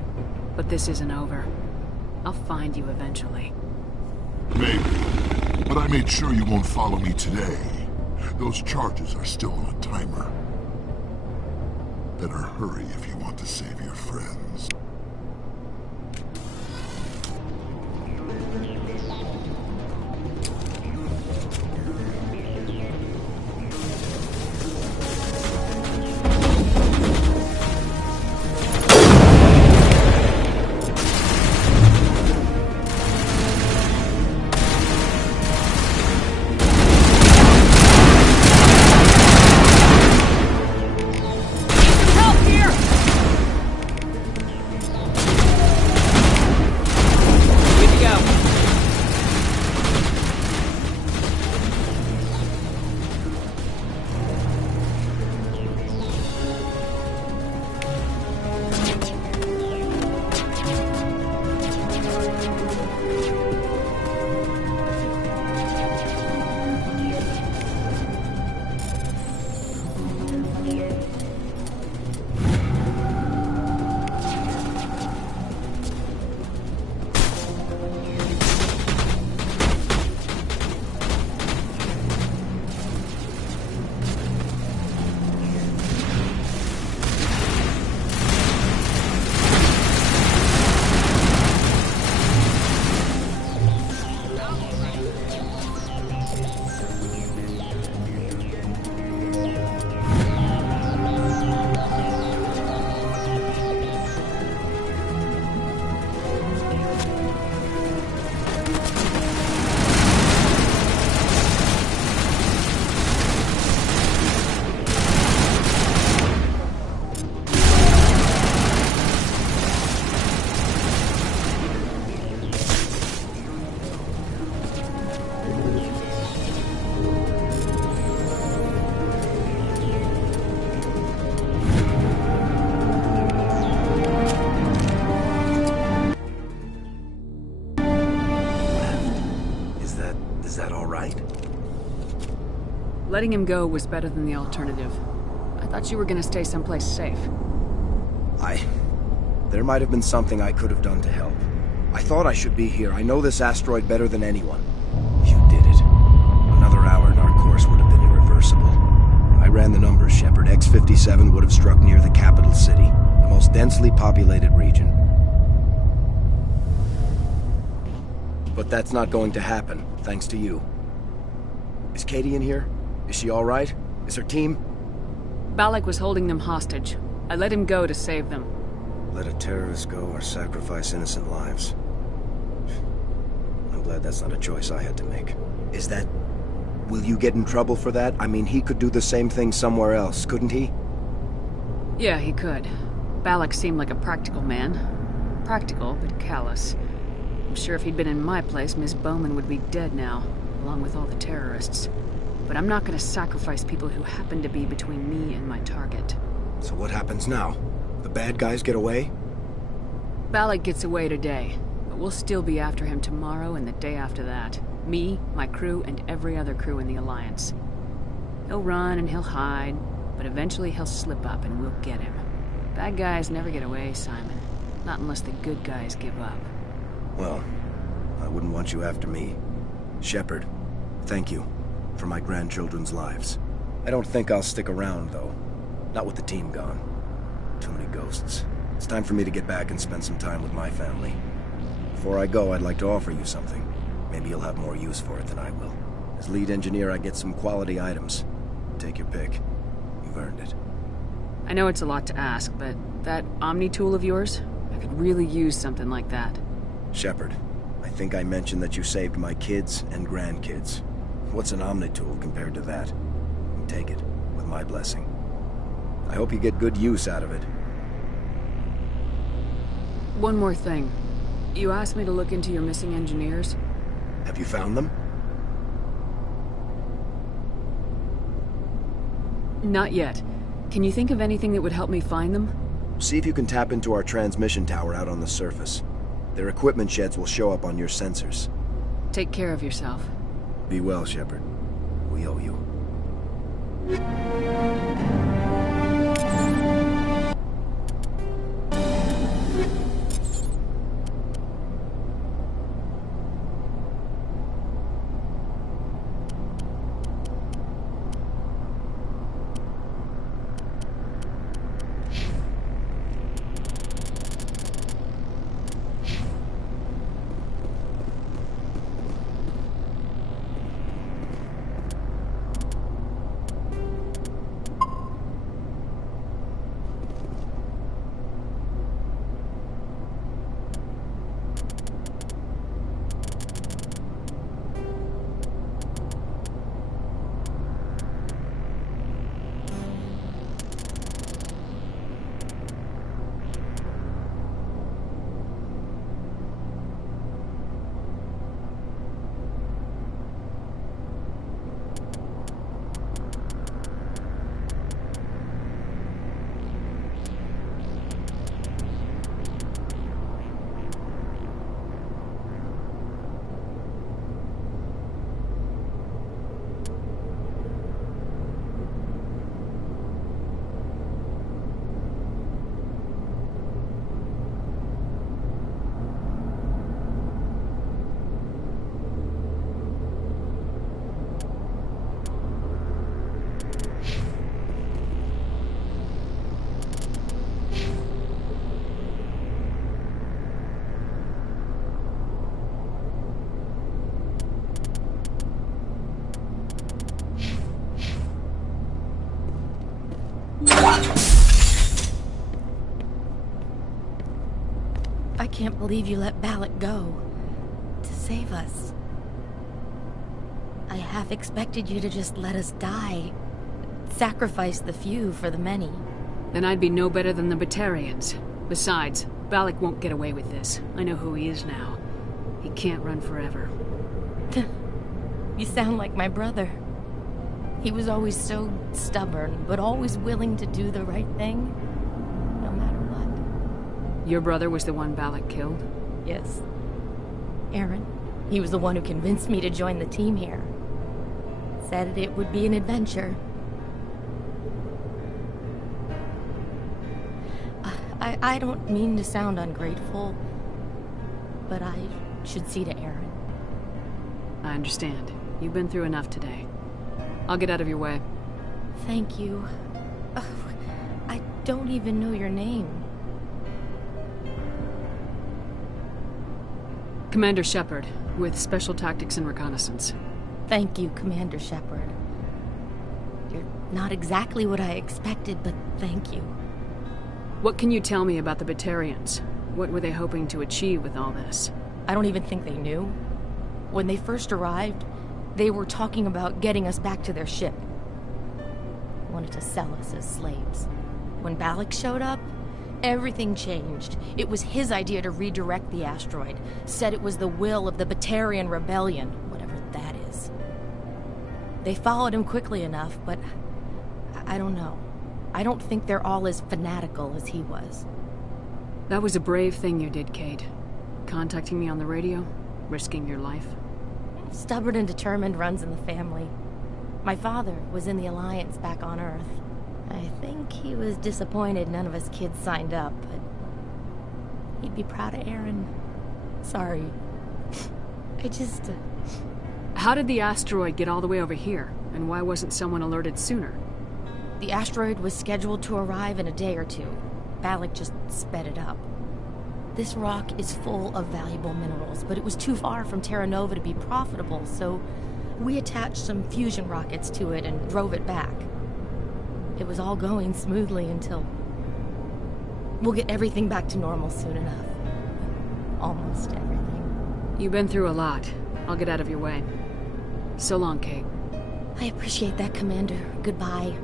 but this isn't over. I'll find you eventually. Maybe, but I made sure you won't follow me today. Those charges are still on a timer. Better hurry if you want to save your friends. Letting him go was better than the alternative. I thought you were gonna stay someplace safe. There might have been something I could have done to help. I thought I should be here. I know this asteroid better than anyone. You did it. Another hour and our course would have been irreversible. I ran the numbers, Shepard. X-57 would have struck near the capital city, the most densely populated region. But that's not going to happen, thanks to you. Is Katie in here? Is she all right? Is her team? Balak was holding them hostage. I let him go to save them. Let a terrorist go or sacrifice innocent lives. I'm glad that's not a choice I had to make. Is that... Will you get in trouble for that? I mean, he could do the same thing somewhere else, couldn't he? Yeah, he could. Balak seemed like a practical man. Practical, but callous. I'm sure if he'd been in my place, Miss Bowman would be dead now, along with all the terrorists. But I'm not gonna sacrifice people who happen to be between me and my target. So what happens now? The bad guys get away? Balak gets away today, but we'll still be after him tomorrow and the day after that. Me, my crew, and every other crew in the Alliance. He'll run and he'll hide, but eventually he'll slip up and we'll get him. Bad guys never get away, Simon. Not unless the good guys give up. Well, I wouldn't want you after me. Shepard, thank you for my grandchildren's lives. I don't think I'll stick around, though. Not with the team gone. Too many ghosts. It's time for me to get back and spend some time with my family. Before I go, I'd like to offer you something. Maybe you'll have more use for it than I will. As lead engineer, I get some quality items. Take your pick. You've earned it. I know it's a lot to ask, but that Omni tool of yours? I could really use something like that. Shepard, I think I mentioned that you saved my kids and grandkids. What's an Omni tool compared to that? Take it, with my blessing. I hope you get good use out of it. One more thing. You asked me to look into your missing engineers. Have you found them? Not yet. Can you think of anything that would help me find them? See if you can tap into our transmission tower out on the surface. Their equipment sheds will show up on your sensors. Take care of yourself. Be well, Shepard. We owe you. I can't believe you let Balak go. To save us. I half expected you to just let us die. Sacrifice the few for the many. Then I'd be no better than the Batarians. Besides, Balak won't get away with this. I know who he is now. He can't run forever. You sound like my brother. He was always so stubborn, but always willing to do the right thing, no matter what. Your brother was the one Balak killed? Yes. Aaron. He was the one who convinced me to join the team here. Said it would be an adventure. I don't mean to sound ungrateful, but I should see to Aaron. I understand. You've been through enough today. I'll get out of your way. Thank you. I don't even know your name. Commander Shepard, with Special Tactics and Reconnaissance. Thank you, Commander Shepard. You're not exactly what I expected, but thank you. What can you tell me about the Batarians? What were they hoping to achieve with all this? I don't even think they knew. When they first arrived, they were talking about getting us back to their ship. Wanted to sell us as slaves. When Balak showed up, everything changed. It was his idea to redirect the asteroid. Said it was the will of the Batarian Rebellion, whatever that is. They followed him quickly enough, but I don't know. I don't think they're all as fanatical as he was. That was a brave thing you did, Kate. Contacting me on the radio, risking your life. Stubborn and determined runs in the family. My father was in the Alliance back on Earth. I think he was disappointed none of us kids signed up, but he'd be proud of Aaron. Sorry. I just... How did the asteroid get all the way over here, and why wasn't someone alerted sooner? The asteroid was scheduled to arrive in a day or two. Balak just sped it up. This rock is full of valuable minerals, but it was too far from Terra Nova to be profitable, so we attached some fusion rockets to it and drove it back. It was all going smoothly until... We'll get everything back to normal soon enough. Almost everything. You've been through a lot. I'll get out of your way. So long, Kate. I appreciate that, Commander. Goodbye.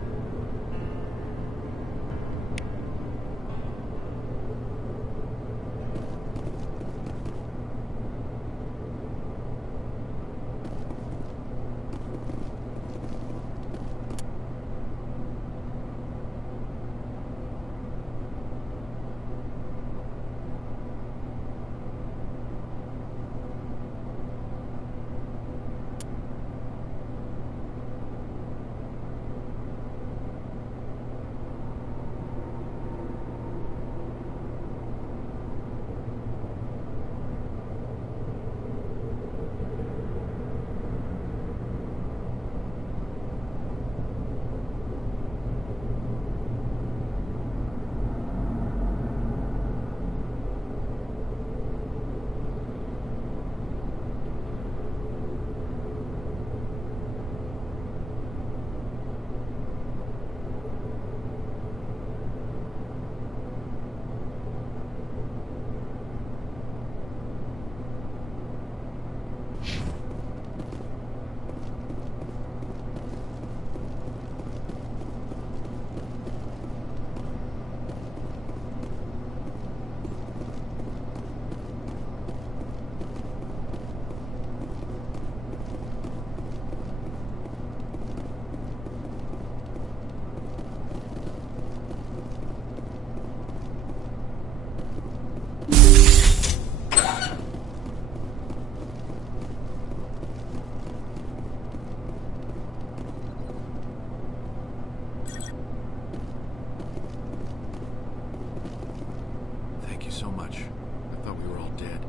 So much. I thought we were all dead.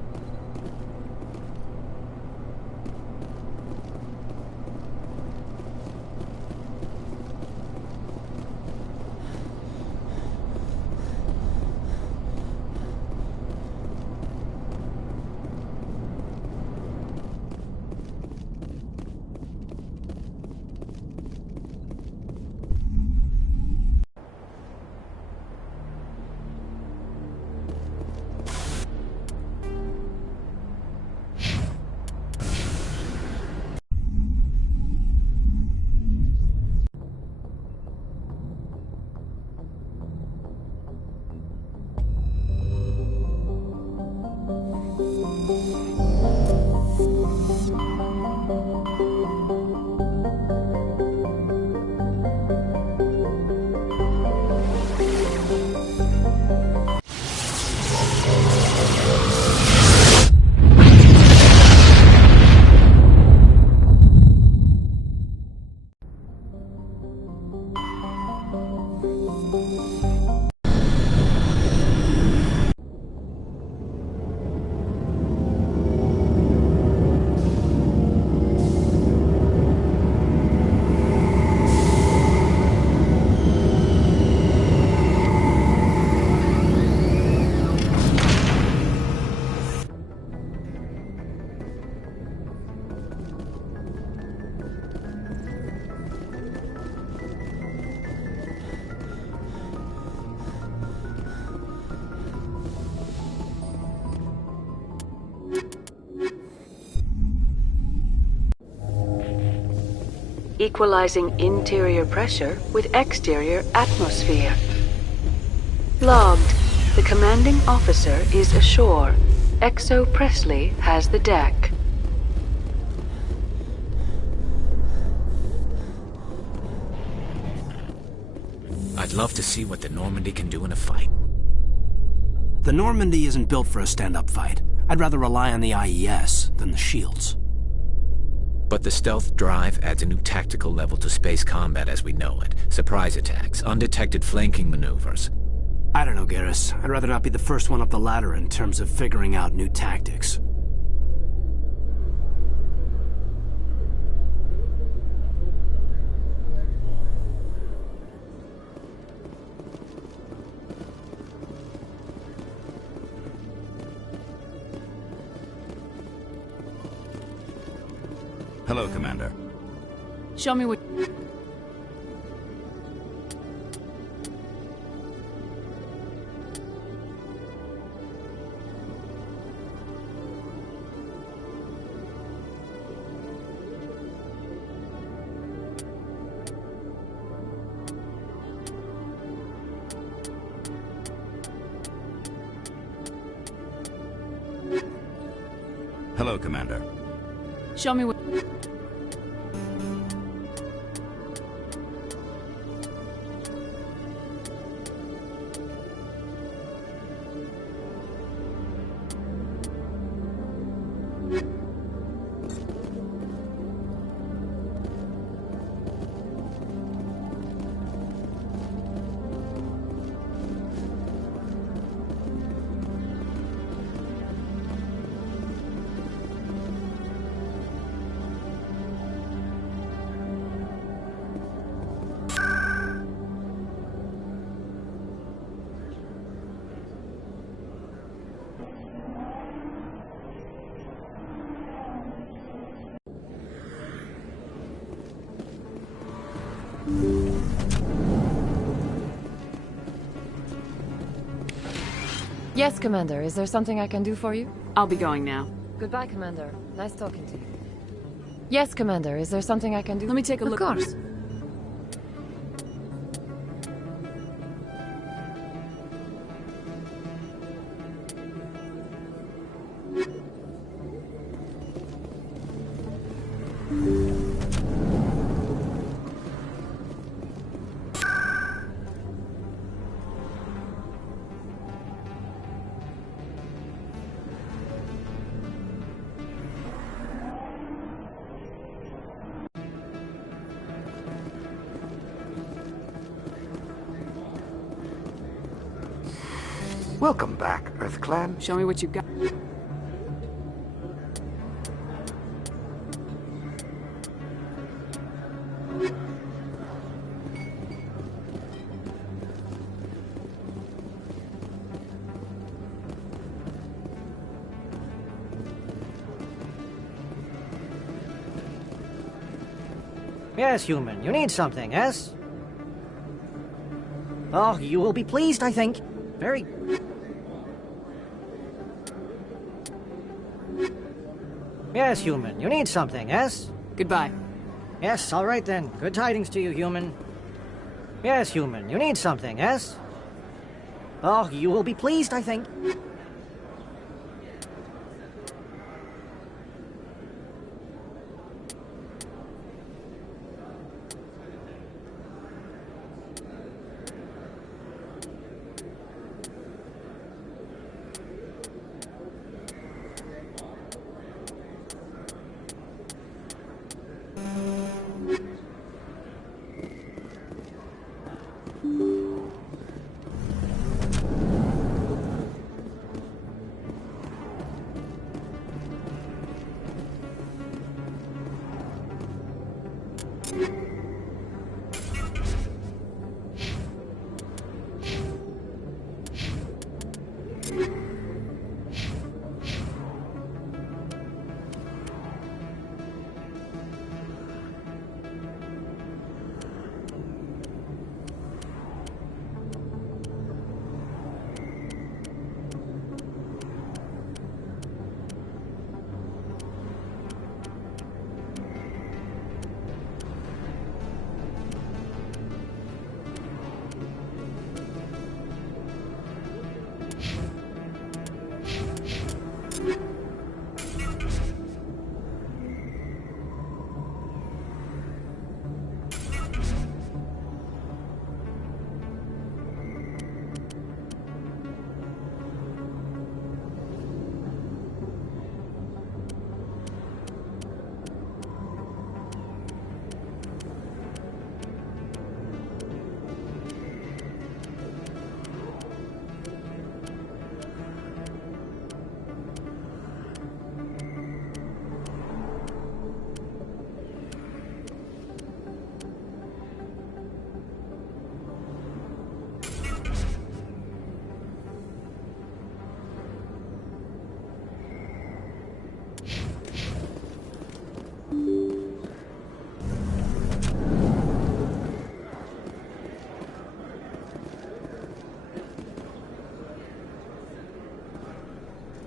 equalizing interior pressure with exterior atmosphere. Logged. The commanding officer is ashore. Exo Presley has the deck. I'd love to see what the Normandy can do in a fight. The Normandy isn't built for a stand-up fight. I'd rather rely on the IES than the shields. But the stealth drive adds a new tactical level to space combat as we know it. Surprise attacks, undetected flanking maneuvers. I don't know, Garrus. I'd rather not be the first one up the ladder in terms of figuring out new tactics. Hello, Commander. Show me what... Hello, Commander. Show me what... Yes, Commander. Is there something I can do for you? I'll be going now. Goodbye, Commander. Nice talking to you. Yes, Commander. Is there something I can do? Let me take a look. Of course. Welcome back, EarthClan. Show me what you've got. Yes, human. You need something, yes? Oh, you will be pleased, I think. Very... Yes, human. You need something, yes? Goodbye. Yes, all right then. Good tidings to you, human. Yes, human. You need something, yes? Oh, you will be pleased, I think.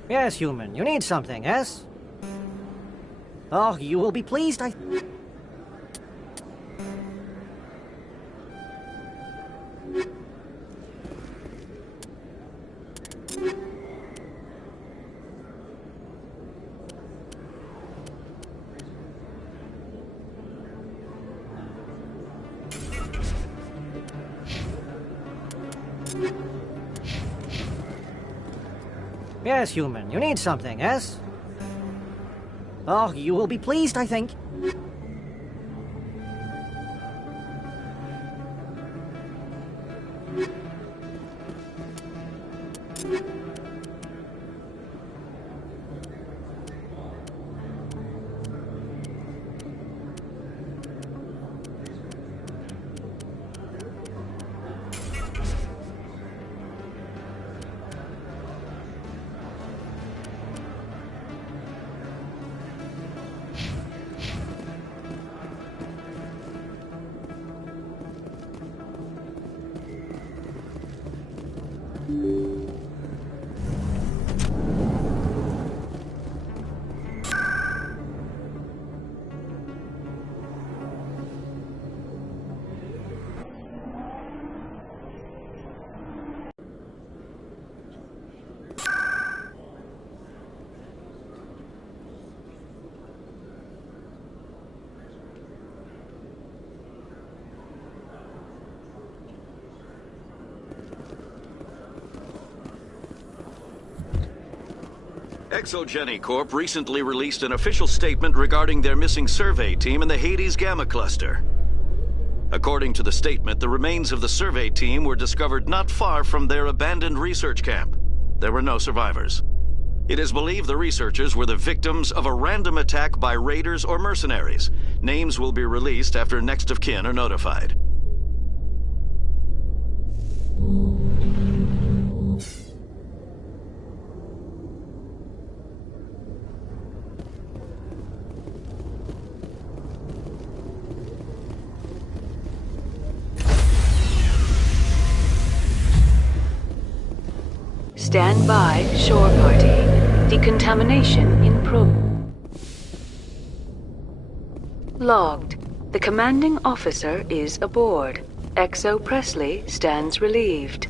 Yes, human. You need something, yes? Oh, you will be pleased, Yes, human. You need something, yes? Oh, you will be pleased, I think. Exogeny Corp recently released an official statement regarding their missing survey team in the Hades Gamma Cluster. According to the statement, the remains of the survey team were discovered not far from their abandoned research camp. There were no survivors. It is believed the researchers were the victims of a random attack by raiders or mercenaries. Names will be released after next of kin are notified. Stand by, shore party. Decontamination in Logged. The commanding officer is aboard. Exo Presley stands relieved.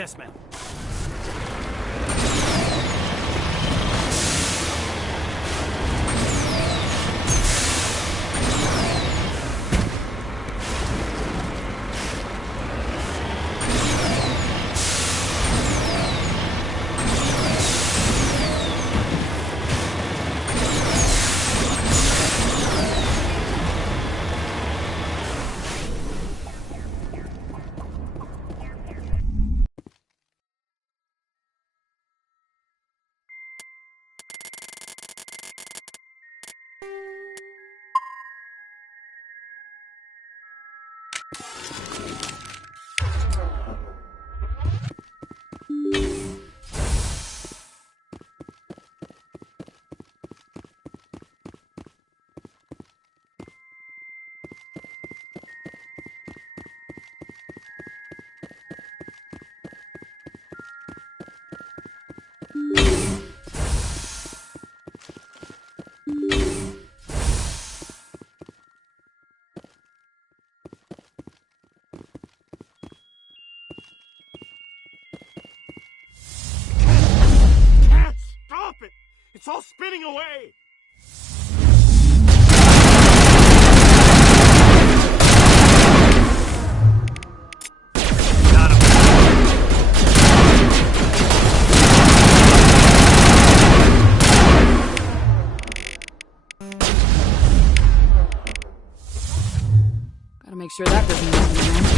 Yes, ma'am. Stop it! It's all spinning away! Gotta make sure that doesn't happen again.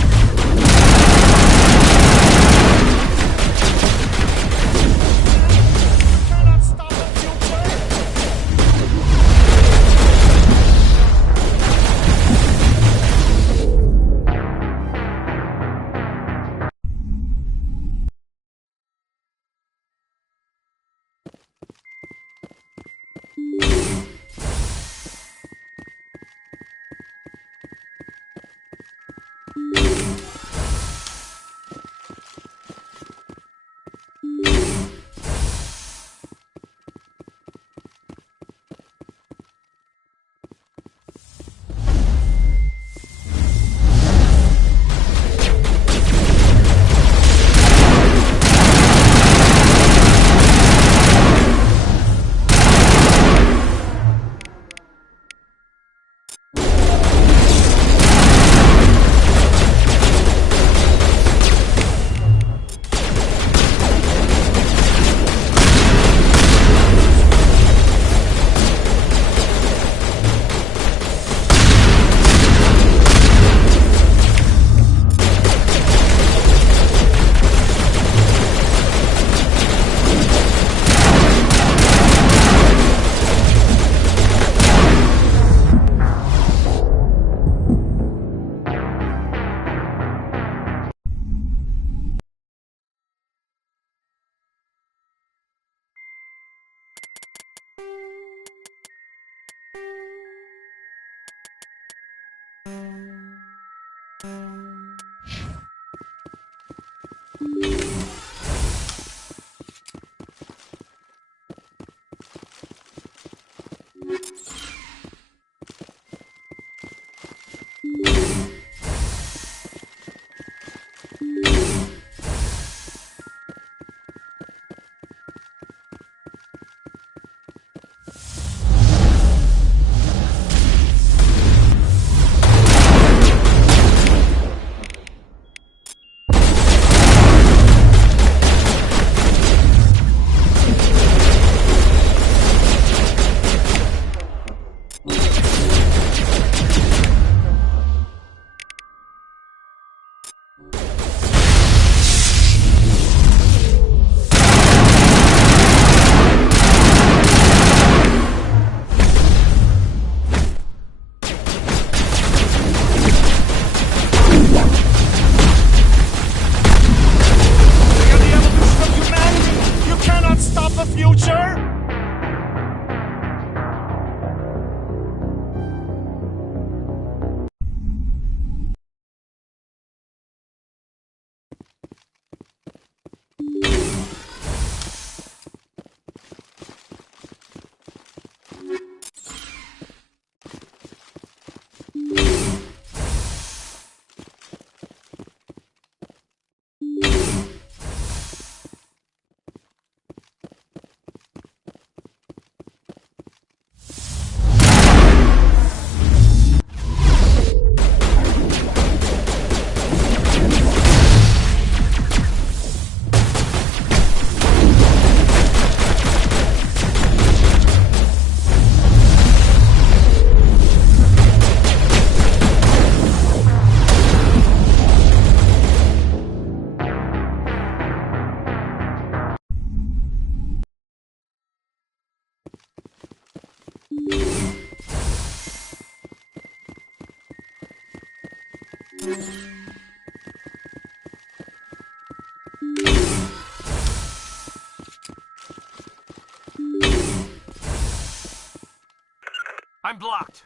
I'm blocked.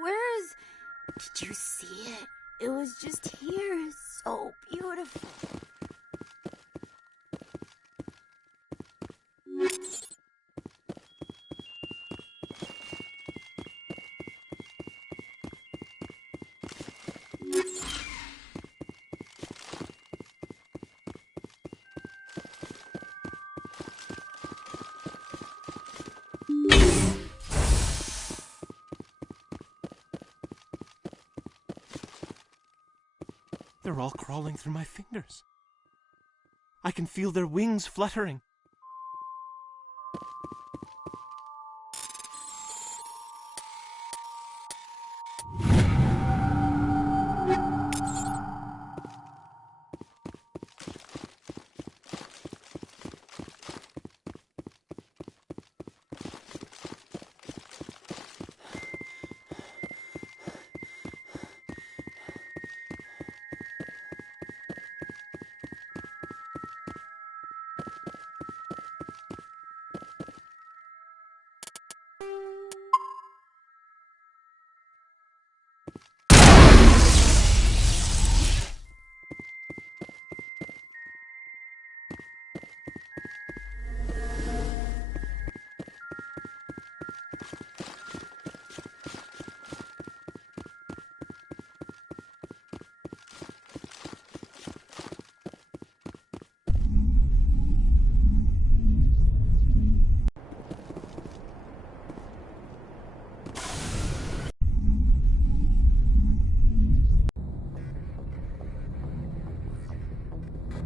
Where's... Did you see it? It was just here. So beautiful. They're all crawling through my fingers. I can feel their wings fluttering.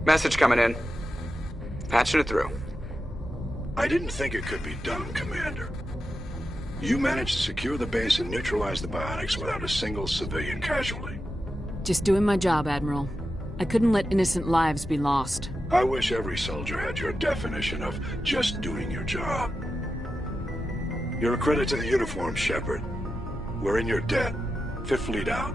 Message coming in. Patching it through. I didn't think it could be done, Commander. You managed to secure the base and neutralize the biotics without a single civilian casualty. Just doing my job, Admiral. I couldn't let innocent lives be lost. I wish every soldier had your definition of just doing your job. You're a credit to the uniform, Shepard. We're in your debt. Fifth Fleet out.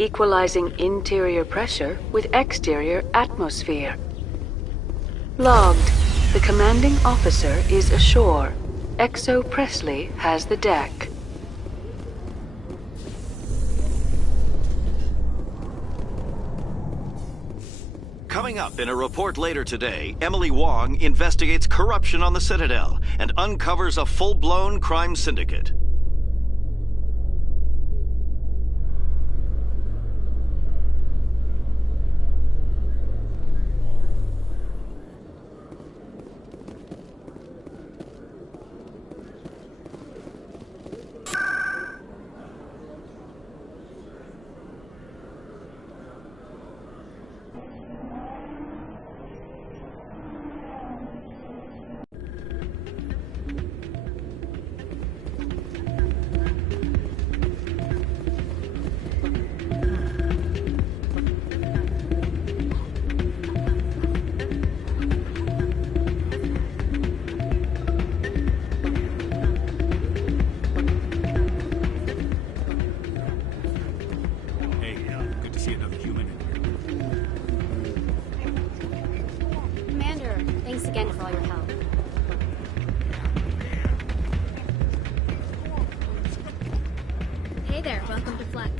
Equalizing interior pressure with exterior atmosphere. Logged. The commanding officer is ashore. Exo Presley has the deck. Coming up in a report later today, Emily Wong investigates corruption on the Citadel and uncovers a full-blown crime syndicate. Thanks again for all your help. Hey there, welcome to Flex.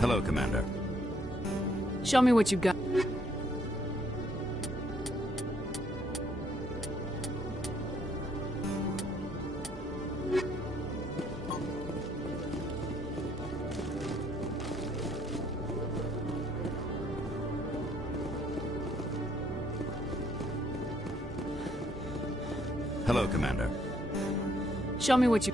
Hello, Commander. Show me what you've got. Hello, Commander. Show me what you...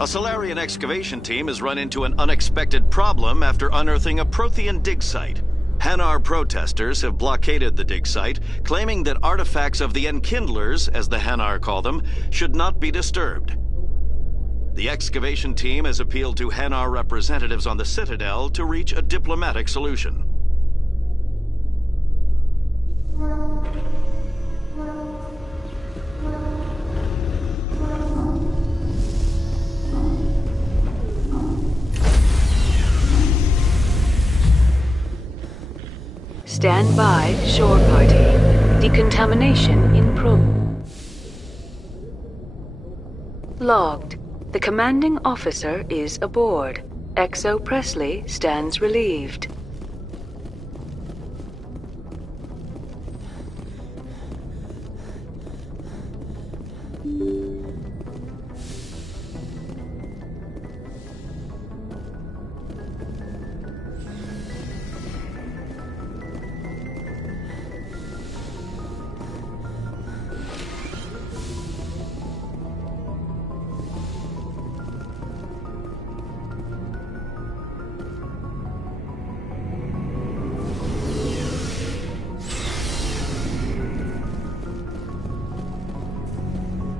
A Salarian excavation team has run into an unexpected problem after unearthing a Prothean dig site. Hanar protesters have blockaded the dig site, claiming that artifacts of the Enkindlers, as the Hanar call them, should not be disturbed. The excavation team has appealed to Hanar representatives on the Citadel to reach a diplomatic solution. Stand by, shore party. Decontamination in Logged. The commanding officer is aboard. Exo Presley stands relieved.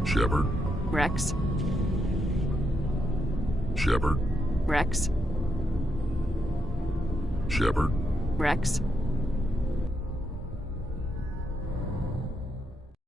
Shepard. Rex. Shepard. Rex. Shepard. Rex.